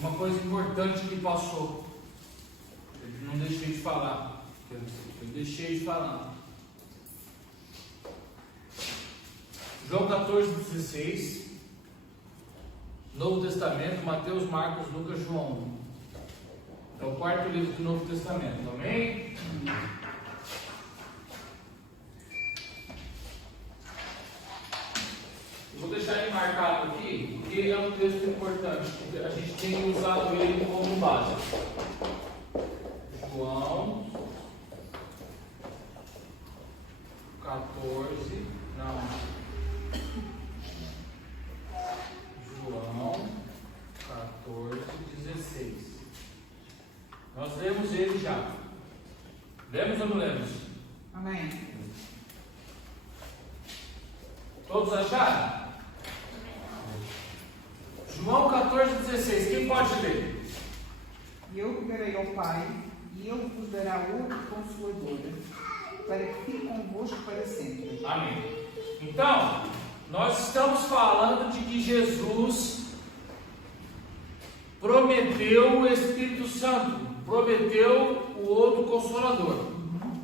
Uma coisa importante que passou, eu não deixei de falar, João 14,16, Novo Testamento, Mateus, Marcos, Lucas, João. É o quarto livro do Novo Testamento, amém? Eu vou deixar ele marcado aqui, porque é um texto importante, a gente tem usado ele como base. João 14, não. João 14,16. Nós lemos ele já. Lemos ou não lemos? Amém. Todos acharam? João 14,16. Quem pode ler? E eu rogarei ao Pai, e Ele vos dará outro Consolador, para que fique convosco para sempre. Amém. Então, nós estamos falando de que Jesus prometeu o Espírito Santo, prometeu o outro Consolador.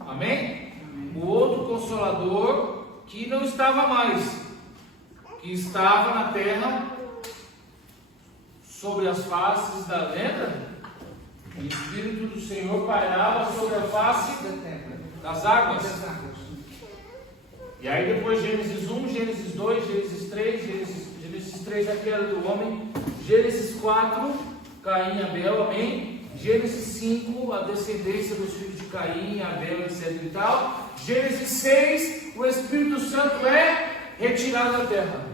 Amém? O outro Consolador que não estava mais, que estava na terra, sobre as faces da lenda. O Espírito do Senhor pairava sobre a face Da terra. das águas. Das águas. E aí depois Gênesis 1, Gênesis 2, Gênesis 3, Gênesis 3 aqui era do homem, Gênesis 4, Caim e Abel, amém? Gênesis 5, a descendência dos filhos de Caim, Abel, etc e tal. Gênesis 6, o Espírito Santo é retirado da terra.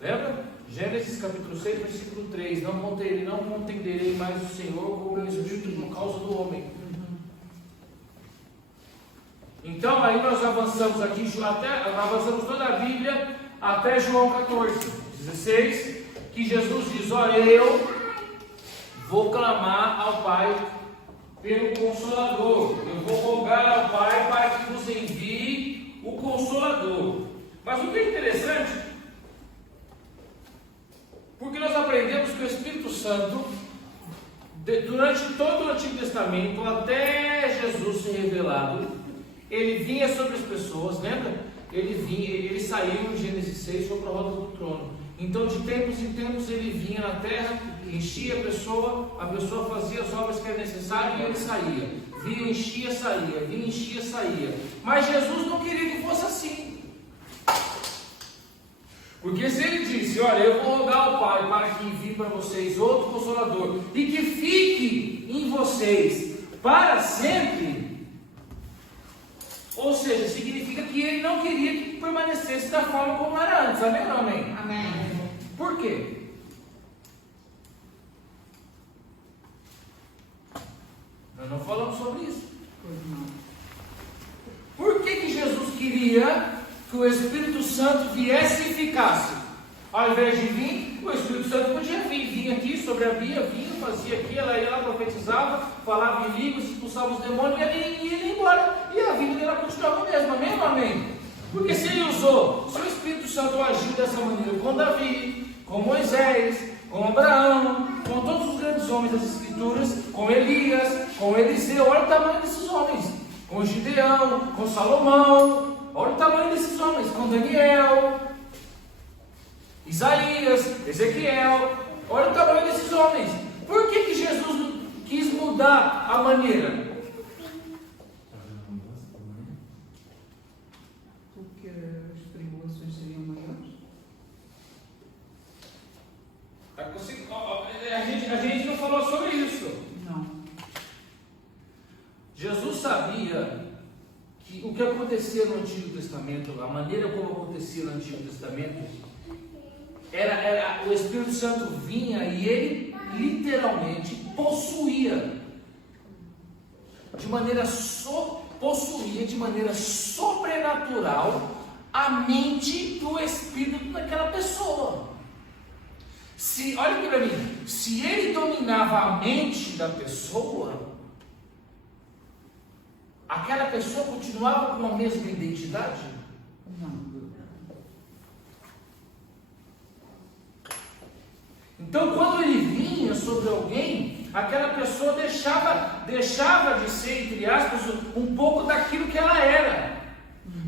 Lembra? Gênesis capítulo 6, versículo 3, não contenderei mais o Senhor com o meu Espírito por causa do homem. Então aí nós avançamos aqui, avançamos toda a Bíblia até João 14, 16, que Jesus diz: olha, eu vou clamar ao Pai pelo Consolador, eu vou rogar ao Pai para que nos envie o Consolador. Mas o que é interessante, porque nós aprendemos que o Espírito Santo, durante todo o Antigo Testamento, até Jesus ser revelado, ele vinha sobre as pessoas, lembra? Ele saiu em Gênesis 6 sobre a roda do trono. Então, de tempos em tempos, ele vinha na terra, enchia a pessoa fazia as obras que era necessário e ele saía. Vinha, enchia, saía, vinha, enchia, saía. Mas Jesus não queria que fosse assim. Porque se ele disse: olha, eu vou rogar ao Pai para que envie para vocês outro Consolador e que fique em vocês para sempre, ou seja, significa que ele não queria que permanecesse da forma como era antes. Amém ou não amém? Amém. Por quê? Nós não falamos sobre isso. Pois não. Por que Jesus queria que o Espírito Santo viesse e ficasse? Ao invés de vir, o Espírito Santo podia vir. Vinha aqui sobre a Bia, vinha, fazia aqui, ela ia lá, profetizava, falava em línguas, expulsava os demônios e ele ia embora. E a vida dela continuava a mesma. Amém ou não amém? Porque se ele usou, se o Espírito Santo agiu dessa maneira com Davi, com Moisés, com Abraão, com todos os grandes homens das Escrituras, com Elias, com Eliseu, olha o tamanho desses homens, com Gideão, com Salomão, olha o tamanho desses homens, com Daniel, Isaías, Ezequiel, olha o tamanho desses homens. Por que Jesus quis mudar a maneira? Porque as tribulações seriam maiores? A gente não falou sobre isso. Não. Jesus sabia que o que acontecia no Antigo Testamento, a maneira como acontecia no Antigo Testamento, era o Espírito Santo vinha e ele literalmente possuía de maneira sobrenatural a mente do Espírito daquela pessoa. Olha aqui para mim, se ele dominava a mente da pessoa, aquela pessoa continuava com a mesma identidade? Não. Então, quando ele vinha, sobre alguém, aquela pessoa deixava de ser, entre aspas, um pouco daquilo que ela era.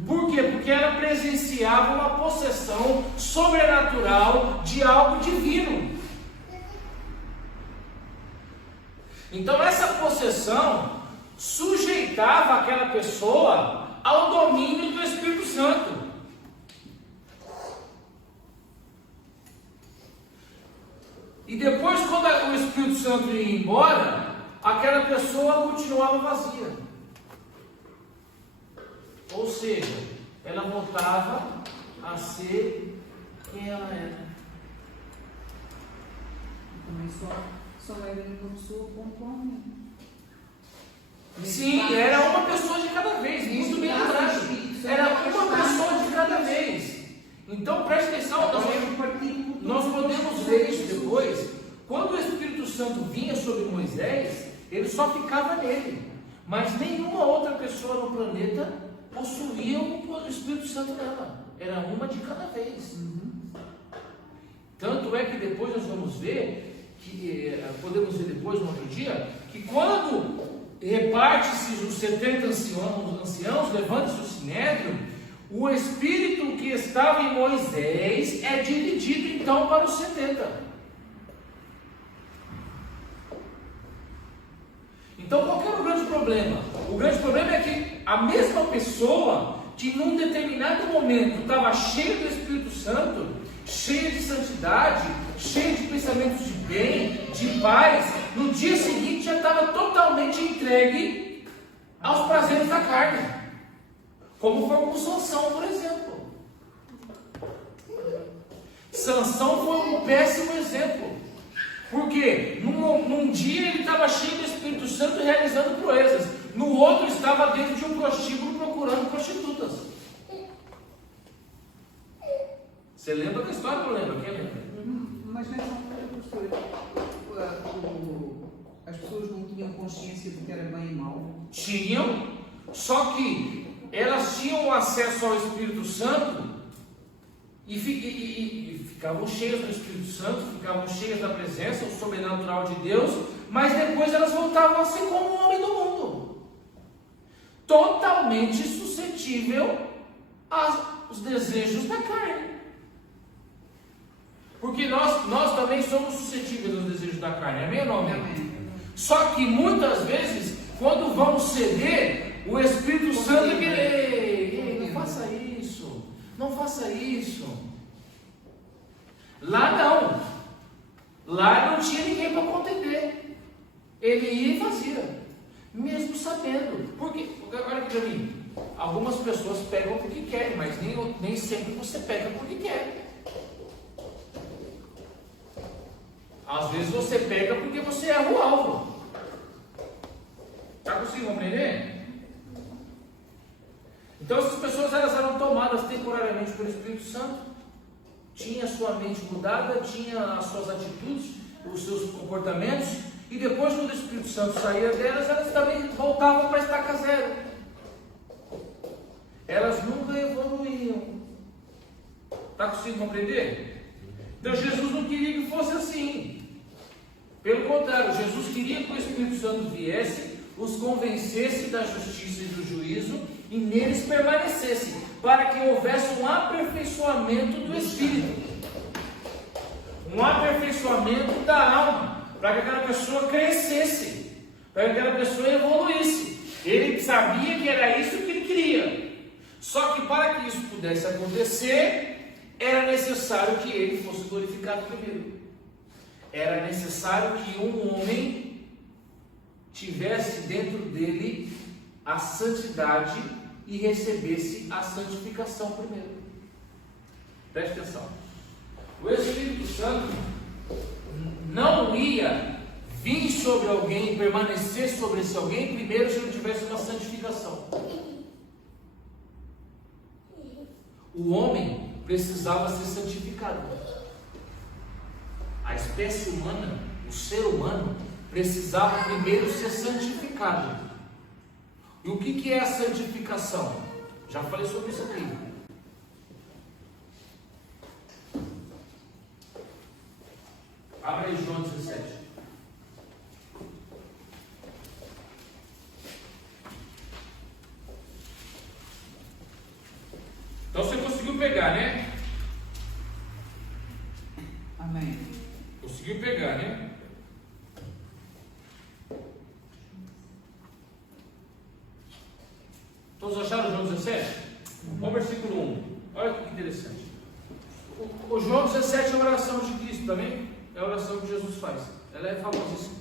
Por quê? Porque ela presenciava uma possessão sobrenatural de algo divino. Então essa possessão sujeitava aquela pessoa ao domínio do Espírito Santo. E depois, quando o Espírito Santo ia embora, aquela pessoa continuava vazia. Ou seja, ela voltava a ser quem ela era. Também só era uma pessoa pontualmente. Sim, era uma pessoa de cada vez, muito bem lembrado. Era uma pessoa de cada vez. Então preste atenção, nós podemos ver isso depois. Quando o Espírito Santo vinha sobre Moisés, ele só ficava nele. Mas nenhuma outra pessoa no planeta possuía o Espírito Santo nela. Era uma de cada vez. Tanto é que depois nós vamos ver, podemos ver depois no outro dia, que quando reparte-se os 70 anciãos, levanta-se o sinédrio, o Espírito que estava em Moisés é dividido então para os 70. Então qual que era o grande problema? O grande problema é que a mesma pessoa que num determinado momento estava cheia do Espírito Santo, cheia de santidade, cheia de pensamentos de bem, de paz, no dia seguinte já estava totalmente entregue aos prazeres da carne. Como foi com Sansão, por exemplo. Sansão foi um péssimo exemplo. Porque num dia ele estava cheio do Espírito Santo realizando proezas. No outro estava dentro de um prostíbulo procurando prostitutas. Você lembra da história ou não lembra? Quem lembra? Mas nessa altura, pastor, as pessoas não tinham consciência do que era bem e mau? Tinham, só que elas tinham acesso ao Espírito Santo e ficavam cheias do Espírito Santo, ficavam cheias da presença, o sobrenatural de Deus, mas depois elas voltavam a ser como o homem do mundo, totalmente suscetível aos desejos da carne. Porque nós também somos suscetíveis aos desejos da carne, amém ou não? Amém? Só que muitas vezes, quando vamos ceder, o Espírito Santo diz: ei, não faça isso, não faça isso. Lá não tinha ninguém para contender. Ele ia e fazia, mesmo sabendo. Porque, olha aqui para mim, algumas pessoas pegam porque querem, mas nem sempre você pega porque quer. Às vezes você pega porque você erra o alvo. Está conseguindo compreender? Então essas pessoas elas eram tomadas temporariamente pelo Espírito Santo, tinha a sua mente mudada, tinha as suas atitudes, os seus comportamentos, e depois quando o Espírito Santo saía delas, elas também voltavam para a estaca zero. Elas nunca evoluíam. Está conseguindo compreender? Então Jesus não queria que fosse assim. Pelo contrário, Jesus queria que o Espírito Santo viesse, os convencesse da justiça e do juízo e neles permanecesse, para que houvesse um aperfeiçoamento do Espírito, um aperfeiçoamento da alma, para que aquela pessoa crescesse, para que aquela pessoa evoluísse. Ele sabia que era isso que ele queria, só que para que isso pudesse acontecer, era necessário que ele fosse glorificado primeiro. Era necessário que um homem tivesse dentro dele a santidade e recebesse a santificação primeiro. Preste atenção. O Espírito Santo não ia vir sobre alguém, permanecer sobre esse alguém, primeiro se não tivesse uma santificação. O homem precisava ser santificado. A espécie humana, o ser humano, precisava primeiro ser santificado. E o que é a santificação? Já falei sobre isso aqui. Abre aí João 17. pegar, né? Amém. Conseguiu pegar, né? Todos acharam João 17? Olha o versículo 1. Olha que interessante. O João 17 é a oração de Cristo também. É a oração que Jesus faz. Ela é famosíssima.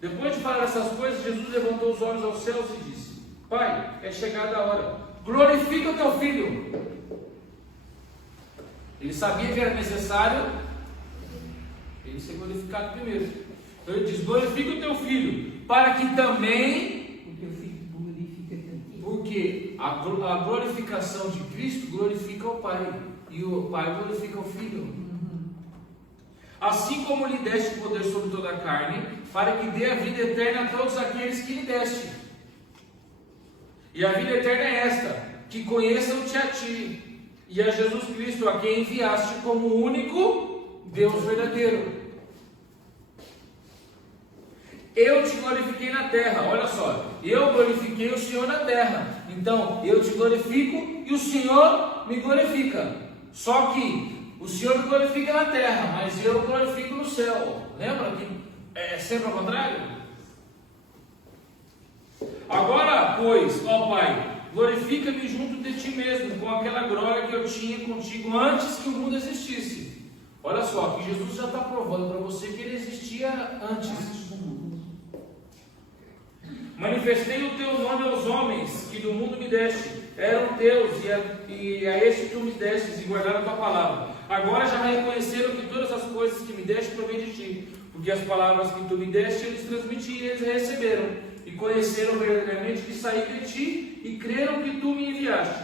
Depois de falar essas coisas, Jesus levantou os olhos aos céus e disse: Pai, é chegada a hora. Glorifica o teu filho. Ele sabia que era necessário ele ser glorificado primeiro. Então ele diz: glorifica o teu filho, para que também, O teu filho glorifica a porque a glorificação de Cristo glorifica o Pai, e o Pai glorifica o Filho. Assim como lhe deste poder sobre toda a carne, para que dê a vida eterna a todos aqueles que lhe deste. E a vida eterna é esta: que conheçam-te a ti e a Jesus Cristo, a quem enviaste como o único Deus verdadeiro. Eu te glorifiquei na terra. Olha só, eu glorifiquei o Senhor na terra. Então, eu te glorifico e o Senhor me glorifica. Só que o Senhor me glorifica na terra, mas eu glorifico no céu. Lembra que é sempre ao contrário? Agora, pois, ó Pai, glorifica-me junto de ti mesmo, com aquela glória que eu tinha contigo antes que o mundo existisse. Olha só, que Jesus já está provando para você que ele existia antes. Manifestei o teu nome aos homens que do mundo me deste, eram teus, e a este tu me destes, e guardaram a tua palavra. Agora já reconheceram que todas as coisas que me deste provêm de ti, porque as palavras que tu me deste, eles transmiti e eles receberam, e conheceram verdadeiramente que saí de ti, e creram que tu me enviaste.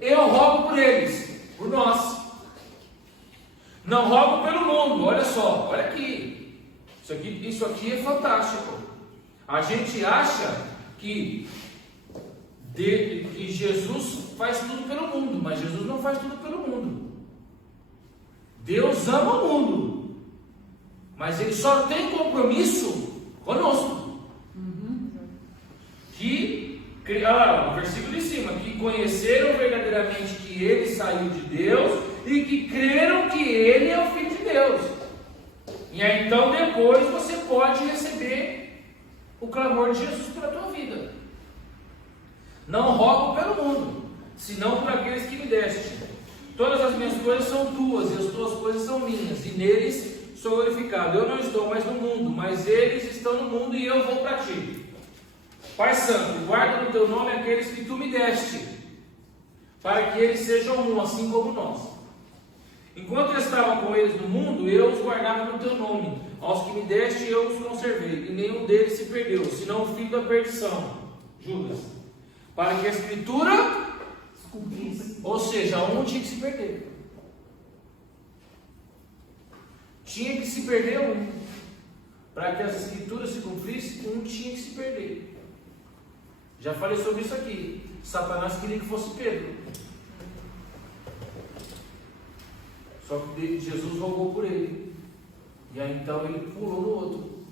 Eu rogo por eles, por nós. Não rogo pelo mundo. Olha só, olha aqui. Isso aqui é fantástico. A gente acha que Jesus faz tudo pelo mundo, mas Jesus não faz tudo pelo mundo. Deus ama o mundo, mas Ele só tem compromisso conosco. Olha lá, o versículo de cima: que conheceram verdadeiramente que Ele saiu de Deus e que creram que Ele é o Filho de Deus. E aí então depois você pode receber o clamor de Jesus pela tua vida. Não rogo pelo mundo, senão por aqueles que me deste. Todas as minhas coisas são tuas, e as tuas coisas são minhas, e neles sou glorificado. Eu não estou mais no mundo, mas eles estão no mundo, e eu vou para ti. Pai Santo, guarda no teu nome aqueles que tu me deste, para que eles sejam um, assim como nós. Enquanto eu estava com eles no mundo, eu os guardava no teu nome. Aos que me deste, eu os conservei, e nenhum deles se perdeu, senão o filho da perdição, Judas, para que a Escritura se cumprisse. Ou seja, um tinha que se perder. Tinha que se perder um. Para que as Escrituras se cumprissem, um tinha que se perder. Já falei sobre isso aqui. Satanás queria que fosse Pedro. Só que Jesus rogou por ele. E aí então ele pulou no outro.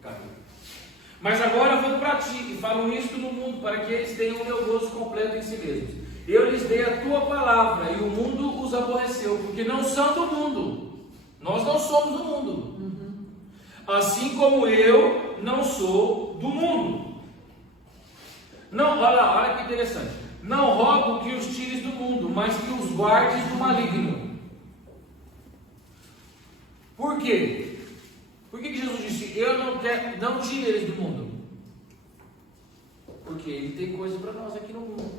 Caiu. Mas agora eu vou para ti e falo isto no mundo, para que eles tenham o meu gozo completo em si mesmos. Eu lhes dei a tua palavra e o mundo os aborreceu, porque não são do mundo. Nós não somos do mundo. Assim como eu não sou do mundo. Não, olha que interessante. Não rogo que os tires do mundo, mas que os guardes do maligno. Por quê? Por que Jesus disse: eu não tire eles do mundo? Porque Ele tem coisa para nós aqui no mundo.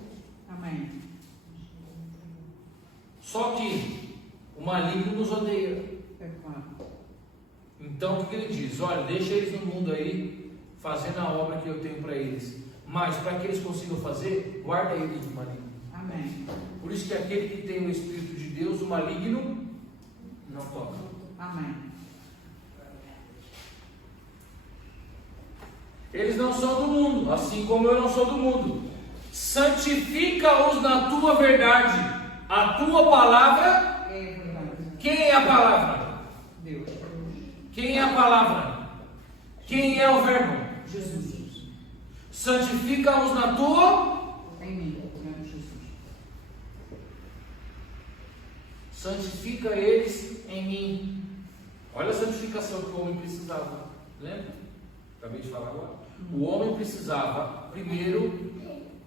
Amém. Só que o maligno nos odeia. É claro. Então o que Ele diz? Olha, deixa eles no mundo aí, fazendo a obra que eu tenho para eles. Mas para que eles consigam fazer, guarda eles do maligno. Amém. Por isso que aquele que tem o Espírito de Deus, o maligno não toca. Amém. Eles não são do mundo, assim como eu não sou do mundo. Santifica-os na tua verdade. A tua palavra. É verdade. Quem é a palavra? Deus. Quem é a palavra? Quem é o verbo? Jesus. Santifica-os na tua. Em mim. santifica eles em mim. Olha a santificação que o homem precisava. Lembra? Acabei de falar agora. O homem precisava primeiro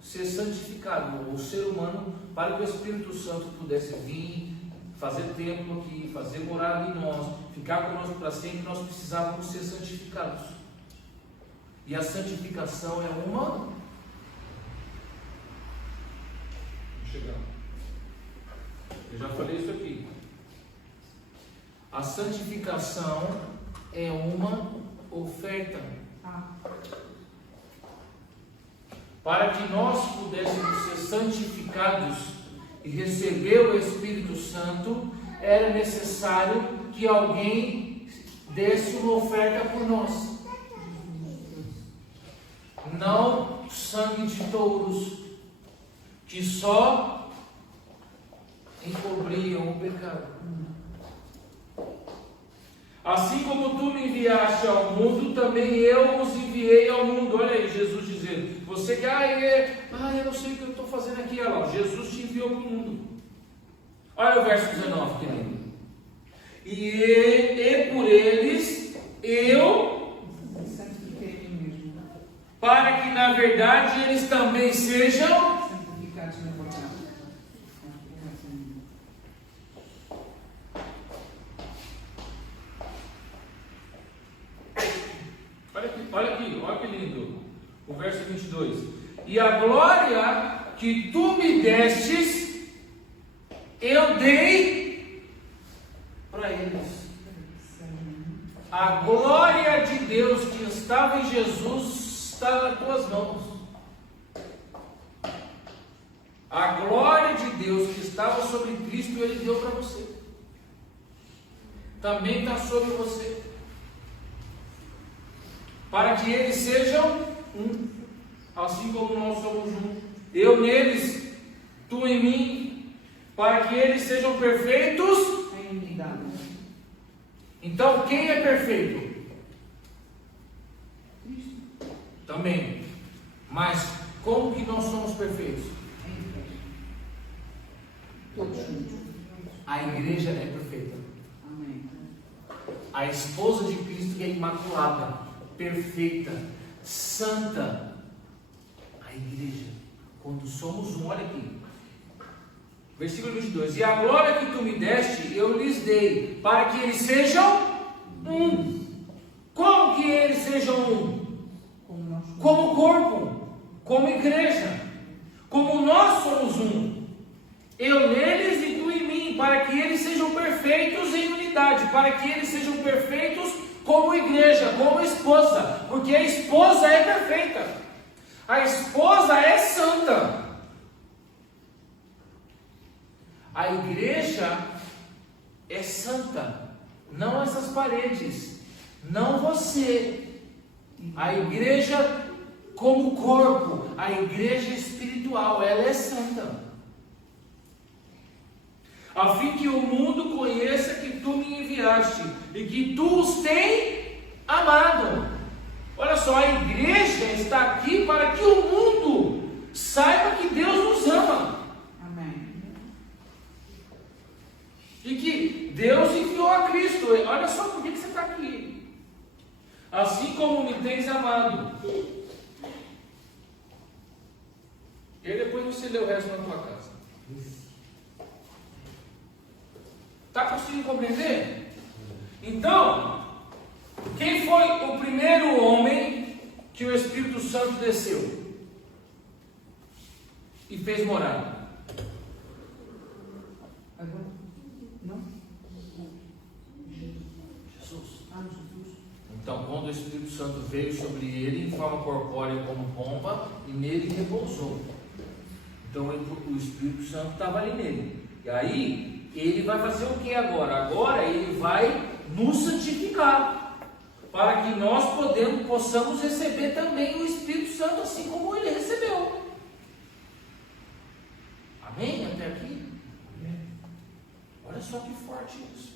ser santificado, o ser humano, para que o Espírito Santo pudesse vir, fazer templo aqui, fazer morada em nós, ficar conosco para sempre. Nós precisávamos ser santificados. E a santificação é uma... Vamos chegar. Eu já falei isso aqui. A santificação é uma oferta. Para que nós pudéssemos ser santificados e receber o Espírito Santo, era necessário que alguém desse uma oferta por nós. Não sangue de touros, que só encobriam o pecado. Assim como tu me enviaste ao mundo, também eu os enviei ao mundo. Olha aí, Jesus dizendo, você que, eu não sei o que eu estou fazendo aqui, olha lá, Jesus te enviou para o mundo. Olha o verso 19, querido. E por eles eu santifiquei mim mesmo, para que na verdade eles também sejam santificados na verdade. Olha que lindo, o verso 22. E a glória que tu me destes, eu dei para eles. A glória de Deus que estava em Jesus está nas tuas mãos. A glória de Deus que estava sobre Cristo, Ele deu para você. Também está sobre você. Para que eles sejam um, assim como nós somos um. Eu neles, tu em mim, para que eles sejam perfeitos Em unidade. Então, quem é perfeito? Cristo. Também. Mas como que nós somos perfeitos? Em Cristo. Todos juntos. A igreja é perfeita. Amém. A esposa de Cristo que é imaculada, perfeita, santa. A igreja, quando somos um, olha aqui. Versículo 22. E a glória que tu me deste, eu lhes dei, para que eles sejam um. Como que eles sejam um? Como corpo, como igreja, como nós somos um. Eu neles e tu em mim, para que eles sejam perfeitos em unidade, para que eles sejam perfeitos como igreja, como esposa, porque a esposa é perfeita, a esposa é santa. A igreja é santa, não essas paredes, não você. A igreja como corpo, a igreja espiritual, ela é santa. A fim que o mundo conheça que tu me enviaste e que tu os tem amado. Olha só, a igreja está aqui para que o mundo saiba que Deus nos ama. E que Deus enviou a Cristo. Olha só por que você está aqui. Assim como me tens amado. E aí depois você lê o resto na tua casa. Está conseguindo compreender? Então, quem foi o primeiro homem que o Espírito Santo desceu e fez morada? Não? Jesus. Então, quando o Espírito Santo veio sobre ele em forma corpórea como pomba, e nele repousou. Então, o Espírito Santo estava ali nele. E aí, ele vai fazer o que agora? Agora ele vai nos santificar, para que nós possamos receber também o Espírito Santo, assim como ele recebeu. Amém? Até aqui? Olha só que forte isso.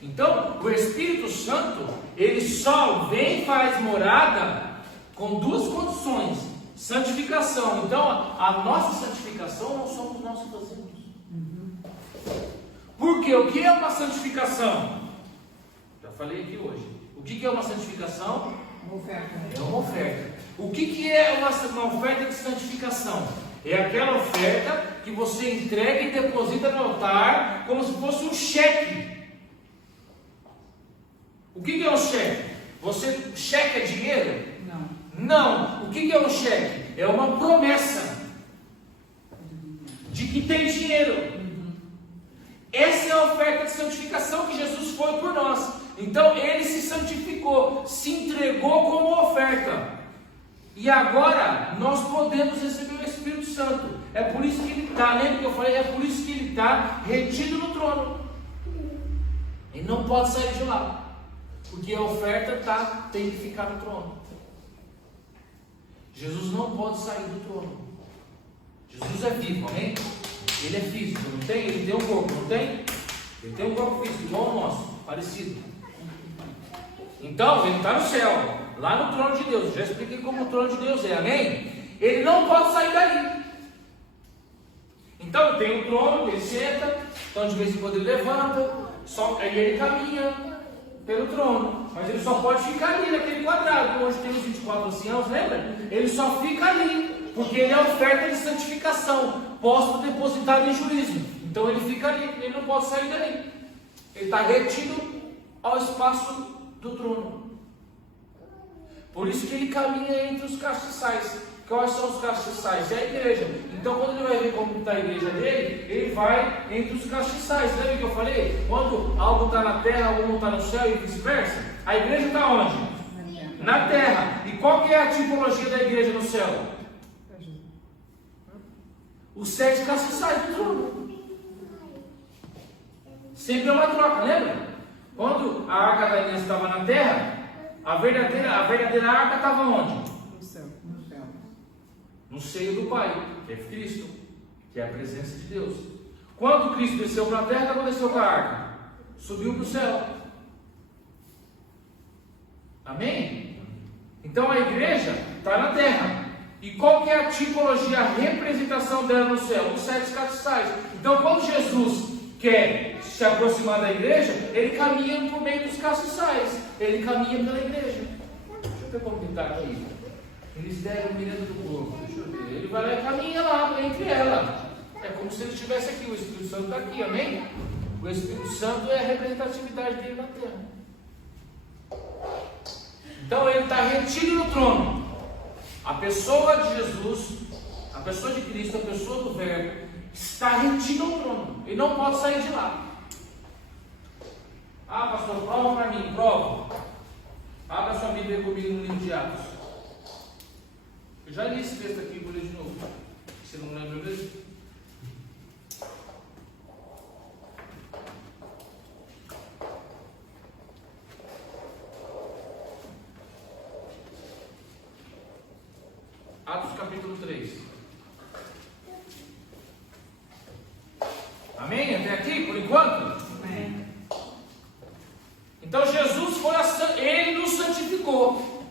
Então, o Espírito Santo, ele só vem e faz morada com duas condições: santificação. Então, a nossa santificação não somos nós que fazemos. Por quê? O que é uma santificação? Já falei aqui hoje. O que é uma santificação? Uma oferta. É uma oferta. O que é uma oferta de santificação? É aquela oferta que você entrega e deposita no altar como se fosse um cheque. O que é um cheque? Cheque é dinheiro? Não. Não. O que é um cheque? É uma promessa de que tem dinheiro. Essa é a oferta de santificação que Jesus foi por nós. Então ele se santificou, se entregou como oferta. E agora nós podemos receber o Espírito Santo. É por isso que ele está, lembra que eu falei? É por isso que ele está retido no trono. Ele não pode sair de lá. Porque a oferta tem que ficar no trono. Jesus não pode sair do trono. Jesus é vivo, amém? Ele é físico, não tem? Ele tem um corpo, não tem? Ele tem um corpo físico, igual ao nosso, parecido. Então, ele está no céu, lá no trono de Deus. Já expliquei como o trono de Deus é, amém? Ele não pode sair dali. Então, tem um trono, ele senta, então de vez em quando ele levanta, aí ele caminha pelo trono, mas ele só pode ficar ali naquele quadrado, onde tem os 24 anciãos, lembra? Ele só fica ali, porque ele é oferta de santificação, posto depositado em juízo. Então ele fica ali, ele não pode sair dali. Ele está retido ao espaço do trono. Por isso que ele caminha entre os castiçais. Quais são os castiçais? É a igreja. Então quando ele vai ver como está a igreja dele, ele vai entre os castiçais. Lembra que eu falei? Quando algo está na terra, algo não está no céu e vice-versa. A igreja está onde? Na terra. E qual que é a tipologia da igreja no céu? Os 7 castiçais do trono. Sempre é uma troca, lembra? Quando a arca da aliança estava na terra, a verdadeira arca estava onde? No céu. No seio do Pai, que é Cristo, que é a presença de Deus. Quando Cristo desceu para a terra, o que aconteceu com a arca? Subiu para o céu. Amém? Então a igreja está na terra. E qual que é a tipologia, a representação dela no céu? Os 7 castiçais. Então quando Jesus quer se aproximar da igreja, ele caminha por meio dos castiçais. Ele caminha pela igreja. Deixa eu ver como está aqui. Eles deram o medo do corpo. Deixa eu ver. Ele vai lá e caminha lá entre ela. É como se ele estivesse aqui. O Espírito Santo está aqui, amém? O Espírito Santo é a representatividade dele na terra. Então ele está retido no trono. A pessoa de Jesus, a pessoa de Cristo, a pessoa do Verbo, está retido no trono. Ele não pode sair de lá. Ah, pastor, prova para mim, prova. Abra sua Bíblia comigo no livro de Atos. Eu já li esse texto aqui, vou ler de novo. Você não lembra mesmo? Atos capítulo 3. Amém? Até aqui, por enquanto? Amém. Então Jesus ele nos santificou.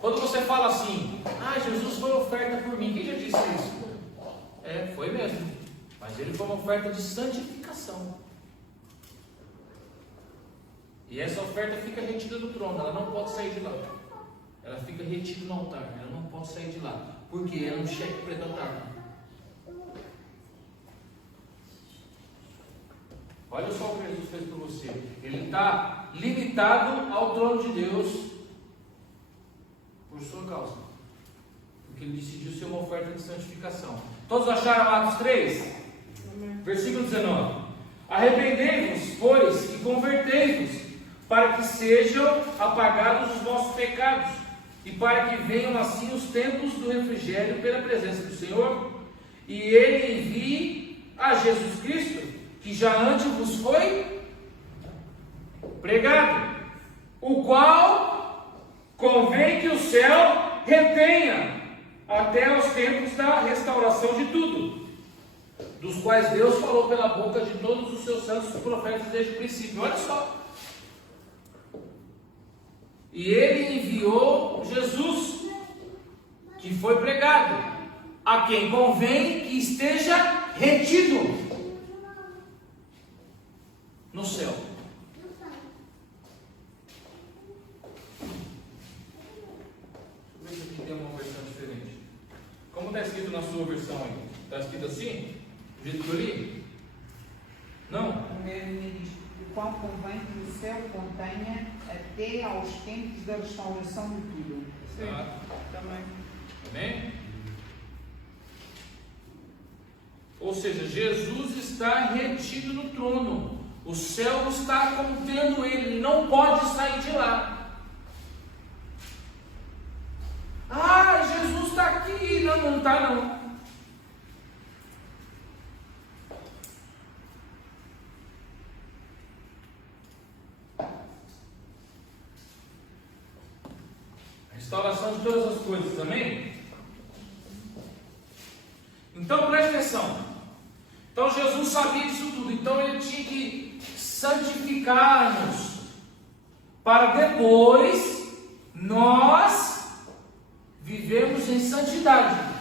Quando você fala assim, Jesus foi oferta por mim, quem já disse isso? Foi mesmo. Mas ele foi uma oferta de santificação. E essa oferta fica retida do trono, ela não pode sair de lá. Ela fica retida no altar, ela não pode sair de lá. Porque ela é um cheque predatório. Olha só o que Jesus fez por você. Ele está limitado ao trono de Deus por sua causa. Porque ele decidiu ser uma oferta de santificação. Todos acharam Atos 3? Amém. Versículo 19. Arrependei-vos, pois, e convertei-vos, para que sejam apagados os vossos pecados, e para que venham assim os tempos do refrigério pela presença do Senhor, e Ele envie a Jesus Cristo, que já antes vos foi pregado, o qual convém que o céu retenha até os tempos da restauração de tudo, dos quais Deus falou pela boca de todos os seus santos profetas desde o princípio. Olha só. E ele enviou Jesus, que foi pregado, a quem convém que esteja retido. no céu? Deixa eu ver se aqui tem uma versão diferente. Como está escrito na sua versão aí? Está escrito assim? Do jeito que eu li? Não? O meu me diz: o qual convém que o céu contenha até aos tempos da restauração de tudo. Tá. Também. Amém? Ou seja, Jesus está retido no trono. O céu está contendo ele, não pode sair de lá. Ah, Jesus está aqui. Não, não está não. Restauração de todas as coisas, amém? Então preste atenção. Então Jesus sabia disso tudo, então ele tinha que santificar-nos, para depois nós vivemos em santidade.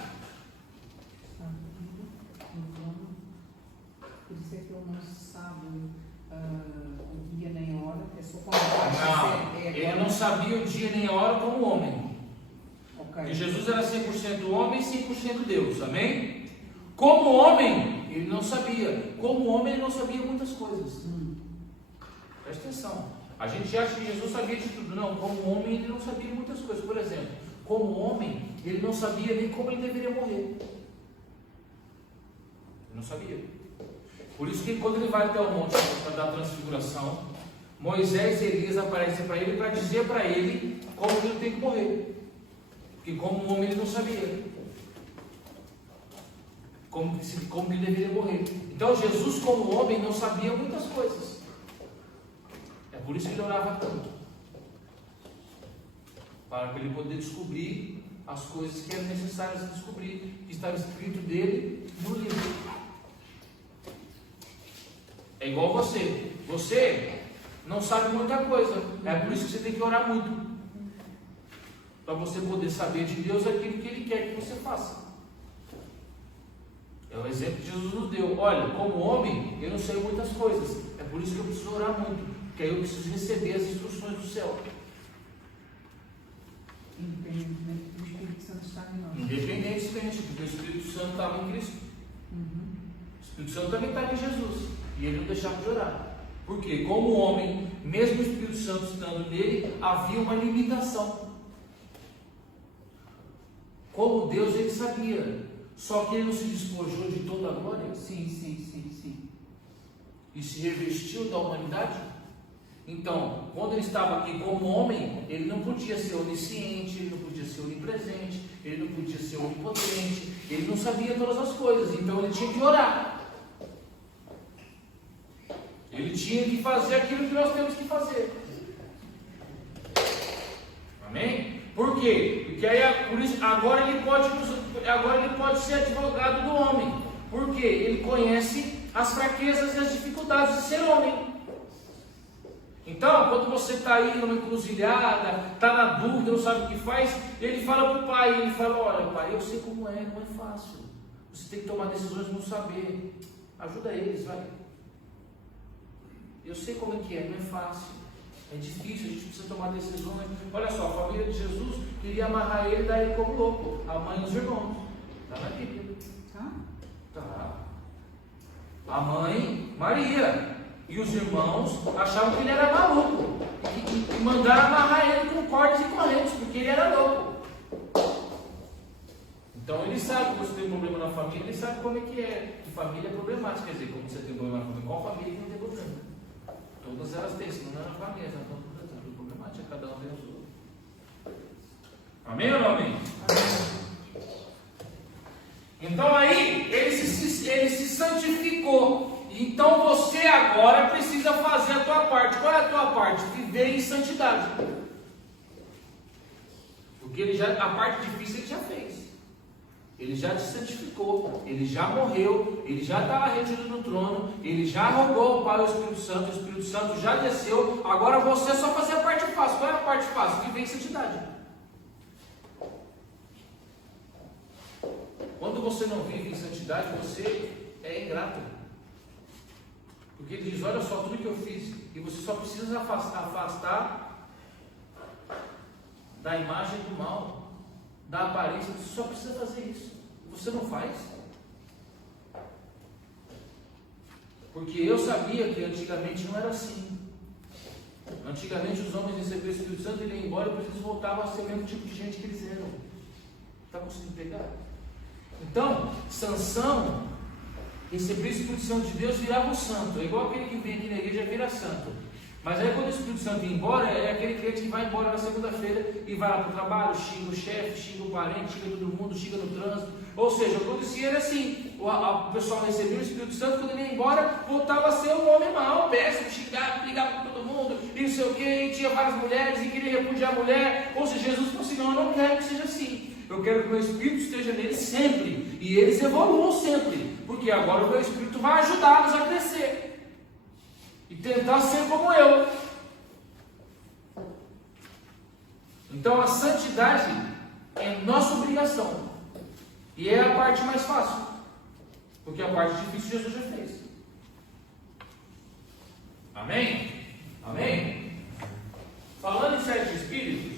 Por isso é que ele não sabe o dia nem a hora, é só quando Não, ele não sabia o dia nem a hora como homem. Ok. E Jesus era 100% homem e 100% Deus, amém? Como homem, ele não sabia. Como homem, ele não sabia muitas coisas. Presta atenção. A gente acha que Jesus sabia de tudo. Não, como homem, ele não sabia muitas coisas. Por exemplo, como homem, ele não sabia nem como ele deveria morrer. Ele não sabia. Por isso que quando ele vai até o monte da transfiguração, Moisés e Elias aparecem para ele para dizer para ele como ele tem que morrer. Porque como homem ele não sabia como ele deveria morrer. Então Jesus como homem não sabia muitas coisas. É por isso que ele orava tanto, para ele poder descobrir as coisas que eram necessárias descobrir, que estava escrito dele no livro. É igual você. Você não sabe muita coisa. É por isso que você tem que orar muito, para você poder saber de Deus aquilo que Ele quer que você faça. É o exemplo que Jesus nos deu. Olha, como homem, eu não sei muitas coisas. É por isso que eu preciso orar muito, porque aí eu preciso receber as instruções do céu. Independentemente do Espírito Santo estar em nós. Independentemente, porque o Espírito Santo estava em Cristo. O Espírito Santo também estava em Jesus. E ele não deixava de orar. Porque, como homem, mesmo o Espírito Santo estando nele, havia uma limitação. Como Deus, ele sabia. Só que ele não se despojou de toda a glória. Sim. E se revestiu da humanidade. Então, quando ele estava aqui como homem, ele não podia ser onisciente, ele não podia ser onipresente, ele não podia ser onipotente, ele não sabia todas as coisas. Então ele tinha que orar. Ele tinha que fazer aquilo que nós temos que fazer. Amém? Por quê? Porque aí, por isso, agora ele pode ser advogado do homem. Porque ele conhece as fraquezas e as dificuldades de ser homem. Então, quando você está aí numa encruzilhada, está na dúvida, não sabe o que faz, ele fala para o pai, ele fala: olha pai, eu sei como é, não é fácil. Você tem que tomar decisões no saber. Ajuda eles, vai. Eu sei como é que é, não é fácil. É difícil, a gente precisa tomar decisões. Olha só, a família de Jesus queria amarrar ele e dar ele como louco. A mãe e os irmãos. Está na Bíblia. Tá. A mãe, Maria, e os irmãos achavam que ele era maluco. E mandaram amarrar ele com cordas e correntes, porque ele era louco. Então ele sabe que você tem um problema na família, ele sabe como é que é. Que família é problemática. Quer dizer, como você tem um problema na família, qual família que não tem problema? Todas elas têm, senão não é uma família, então tudo problemática, cada um tem o seu. Amém ou não amém? Amém. Então aí ele se santificou. Então você agora precisa fazer a tua parte. Qual é a tua parte? Viver em santidade. Porque a parte difícil ele já fez. Ele já te santificou, ele já morreu, ele já estava retido no trono, ele já rogou o Pai e o Espírito Santo já desceu. Agora você é só fazer a parte fácil. Qual é a parte fácil? Viver em santidade. Quando você não vive em santidade, você é ingrato. Porque ele diz, olha só tudo que eu fiz, e você só precisa afastar da imagem do mal, da aparência, você só precisa fazer isso. Você não faz? Porque eu sabia que antigamente não era assim. Antigamente os homens recebiam o Espírito Santo, ele ia embora, depois eles voltavam a ser o mesmo tipo de gente que eles eram. Está conseguindo pegar? Então, Sansão recebeu o Espírito Santo de Deus, virava um santo. É igual aquele que vem aqui na igreja vira santo. Mas aí quando o Espírito Santo ia embora, é aquele crente que vai embora na segunda-feira e vai lá para o trabalho, xinga o chefe, xinga o parente, xinga todo mundo, xinga no trânsito. Ou seja, acontecia era assim, o pessoal recebia o Espírito Santo, quando ele ia embora, voltava a ser um homem mau, péssimo, xingava, brigava com todo mundo, e não sei o que, e tinha várias mulheres, e queria repudiar a mulher. Ou seja, Jesus falou assim, não, eu não quero que seja assim. Eu quero que o meu Espírito esteja neles sempre, e eles evoluam sempre, porque agora o meu Espírito vai ajudá-los a crescer, e tentar ser como eu. Então a santidade é nossa obrigação, e é a parte mais fácil, porque a parte difícil Jesus já fez. Amém? Amém? Falando em 7 espíritos,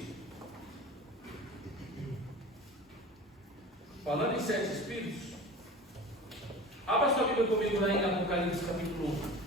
abra sua Bíblia comigo lá em Apocalipse capítulo 1.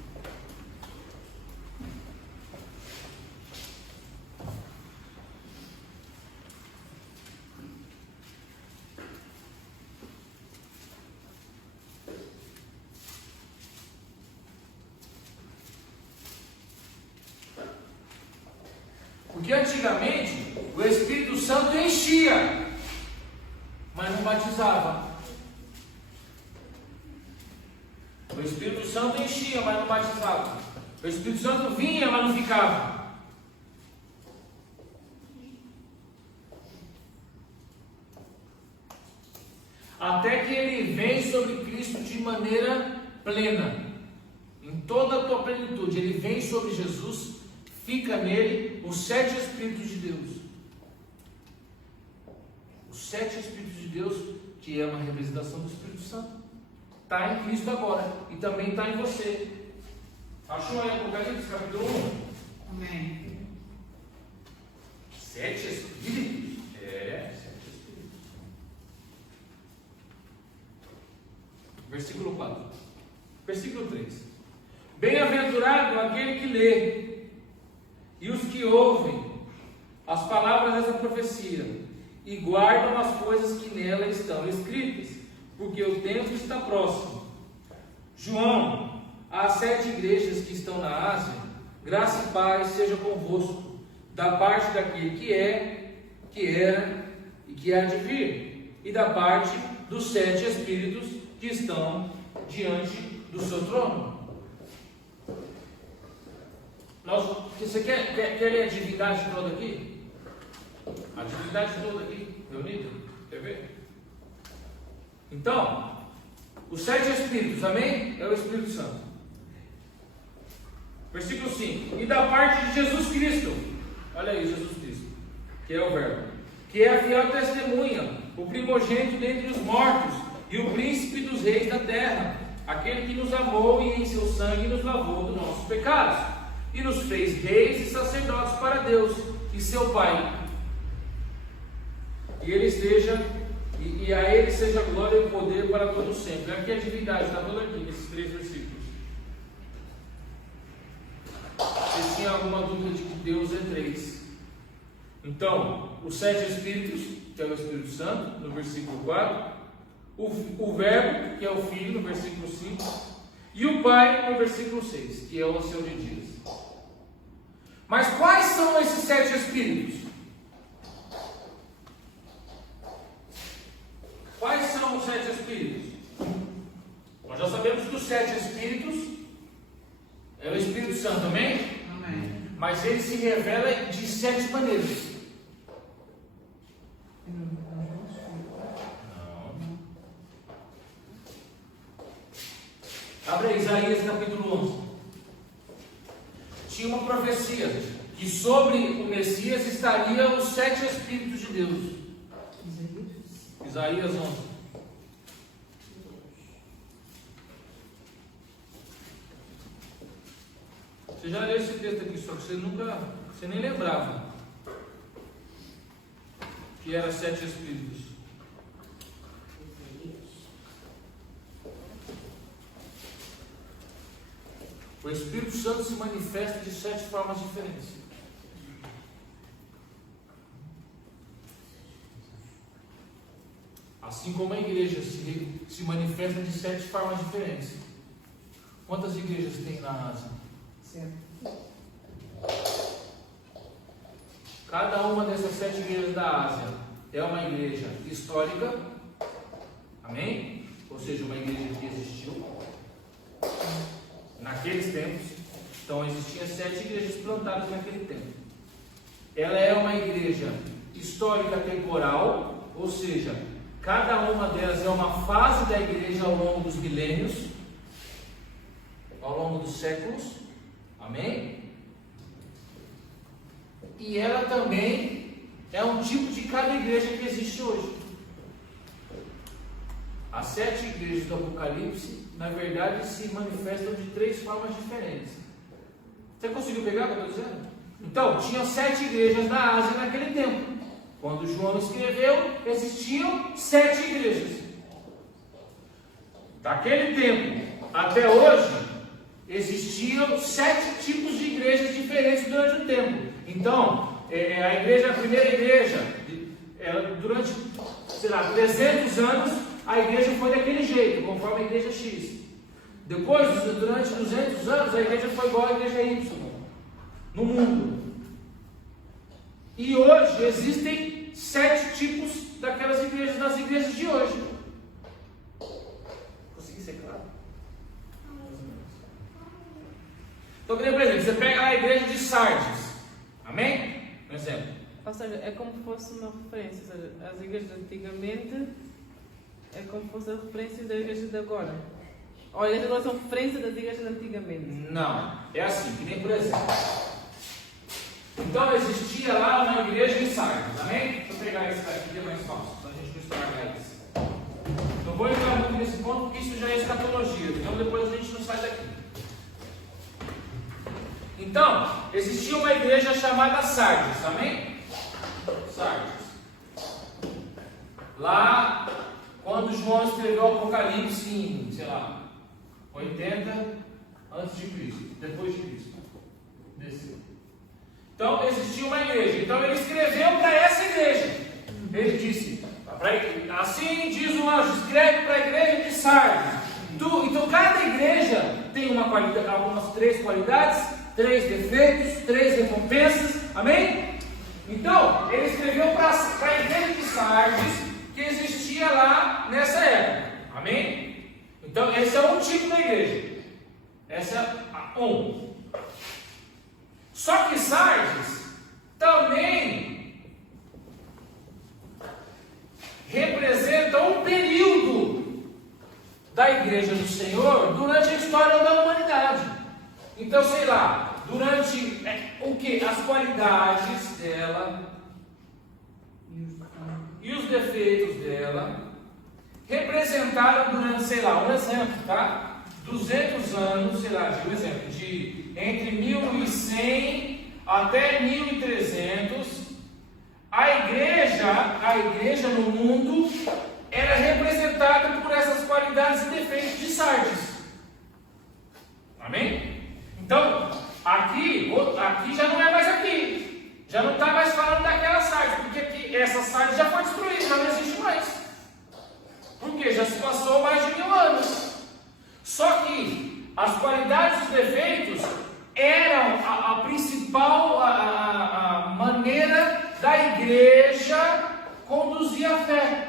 Porque antigamente o Espírito Santo enchia, mas não batizava. O Espírito Santo enchia, mas não batizava. O Espírito Santo vinha, mas não ficava. Até que ele vem sobre Cristo de maneira plena, em toda a tua plenitude. Ele vem sobre Jesus, fica nele os 7 Espíritos de Deus. Os 7 Espíritos de Deus, que é uma representação do Espírito Santo, está em Cristo agora e também está em você. Achou aí Apocalipse capítulo 1? Amém. 7 Espíritos? 7 Espíritos. Versículo 4. Versículo 3. Bem-aventurado aquele que lê e os que ouvem as palavras dessa profecia e guardam as coisas que nela estão escritas, porque o tempo está próximo. João, às 7 igrejas que estão na Ásia, graça e paz seja convosco, da parte daquele que é, que era e que há de vir, e da parte dos 7 Espíritos que estão diante do seu trono. Você quer ler a divindade toda aqui? A divindade toda aqui, reunida? Quer ver? Então, os 7 Espíritos, amém? É o Espírito Santo. Versículo 5. E da parte de Jesus Cristo, olha aí, Jesus Cristo, que é o Verbo, que é a fiel testemunha, o primogênito dentre os mortos, e o príncipe dos reis da terra, aquele que nos amou e em seu sangue nos lavou dos nossos pecados, e nos fez reis e sacerdotes para Deus e seu Pai. E ele seja, e a ele seja glória e poder para todo sempre. Aqui a divindade está toda aqui, nesses 3 versículos. Se tinha alguma dúvida de que Deus é 3. Então, os 7 Espíritos, que é o Espírito Santo, no versículo 4. O Verbo, que é o Filho, no versículo 5. E o Pai, no versículo 6, que é o Ancião de Dias. Mas quais são esses 7 Espíritos? Quais são os 7 Espíritos? Nós já sabemos que os 7 Espíritos é o Espírito Santo, amém? Amém. Mas ele se revela de 7 maneiras. Abre aí, Isaías capítulo 11. Tinha uma profecia que sobre o Messias estaria os 7 Espíritos de Deus. Isaías 11. Você já leu esse texto aqui, só que você nem lembrava que era 7 Espíritos. O Espírito Santo se manifesta de 7 formas diferentes. Assim como a igreja se manifesta de 7 formas diferentes. Quantas igrejas tem na Ásia? Certo. Cada uma dessas 7 igrejas da Ásia é uma igreja histórica. Amém? Ou seja, uma igreja que existiu naqueles tempos. Então existiam 7 igrejas plantadas naquele tempo. Ela é uma igreja histórica temporal, ou seja, cada uma delas é uma fase da igreja ao longo dos milênios, ao longo dos séculos. Amém? E ela também é um tipo de cada igreja que existe hoje. As 7 igrejas do Apocalipse, na verdade, se manifestam de 3 formas diferentes. Você conseguiu pegar o que eu estou dizendo? Então, tinham 7 igrejas da Ásia naquele tempo. Quando João escreveu, existiam 7 igrejas. Daquele tempo até hoje, existiam 7 tipos de igrejas diferentes durante o tempo. Então, a primeira igreja, durante, 300 anos, a igreja foi daquele jeito, conforme a igreja X. Depois, durante 200 anos, a igreja foi igual à igreja Y no mundo. E hoje existem 7 tipos daquelas igrejas, das igrejas de hoje. Consegui ser claro? Então, por exemplo, você pega a igreja de Sardes. Amém? Por exemplo. Ou seja, é como se fosse uma referência. Ou seja, as igrejas de antigamente é como se fosse a referência das igrejas de agora. Ou as igrejas são referência das igrejas de antigamente. Não, é assim, que nem por exemplo. Então existia lá uma igreja em Sardes, amém? Deixa eu pegar esse daqui que é mais fácil, para a gente não estragar isso. Não vou entrar muito nesse ponto, porque isso já é escatologia, então depois a gente não sai daqui. Então, existia uma igreja chamada Sardes, amém? Sardes. Lá, quando João escreveu o Apocalipse em, 80 a.C., depois de Cristo. Desceu. Então existia uma igreja. Então ele escreveu para essa igreja. Ele disse: assim diz o anjo, escreve para a igreja de Sardes. Então cada igreja tem uma qualidade, algumas 3 qualidades, 3 defeitos, 3 recompensas. Amém? Então ele escreveu para a igreja de Sardes, que existia lá nessa época. Amém? Então esse é um tipo da igreja. Essa é um. Só que Sardes também representa um período da igreja do Senhor durante a história da humanidade. Então, durante o que? As qualidades dela e os defeitos dela representaram durante, um exemplo, tá? 200 anos, um exemplo, entre 1100 até 1300, a igreja no mundo era representada por essas qualidades e defeitos de Sardes. Amém? Então, aqui já não é mais aqui. Já não está mais falando daquela Sardes, porque aqui, essa Sardes já foi destruída, já não existe mais. Porque já se passou mais de 1000 anos. Só que as qualidades e os defeitos eram a principal maneira da igreja conduzir a fé.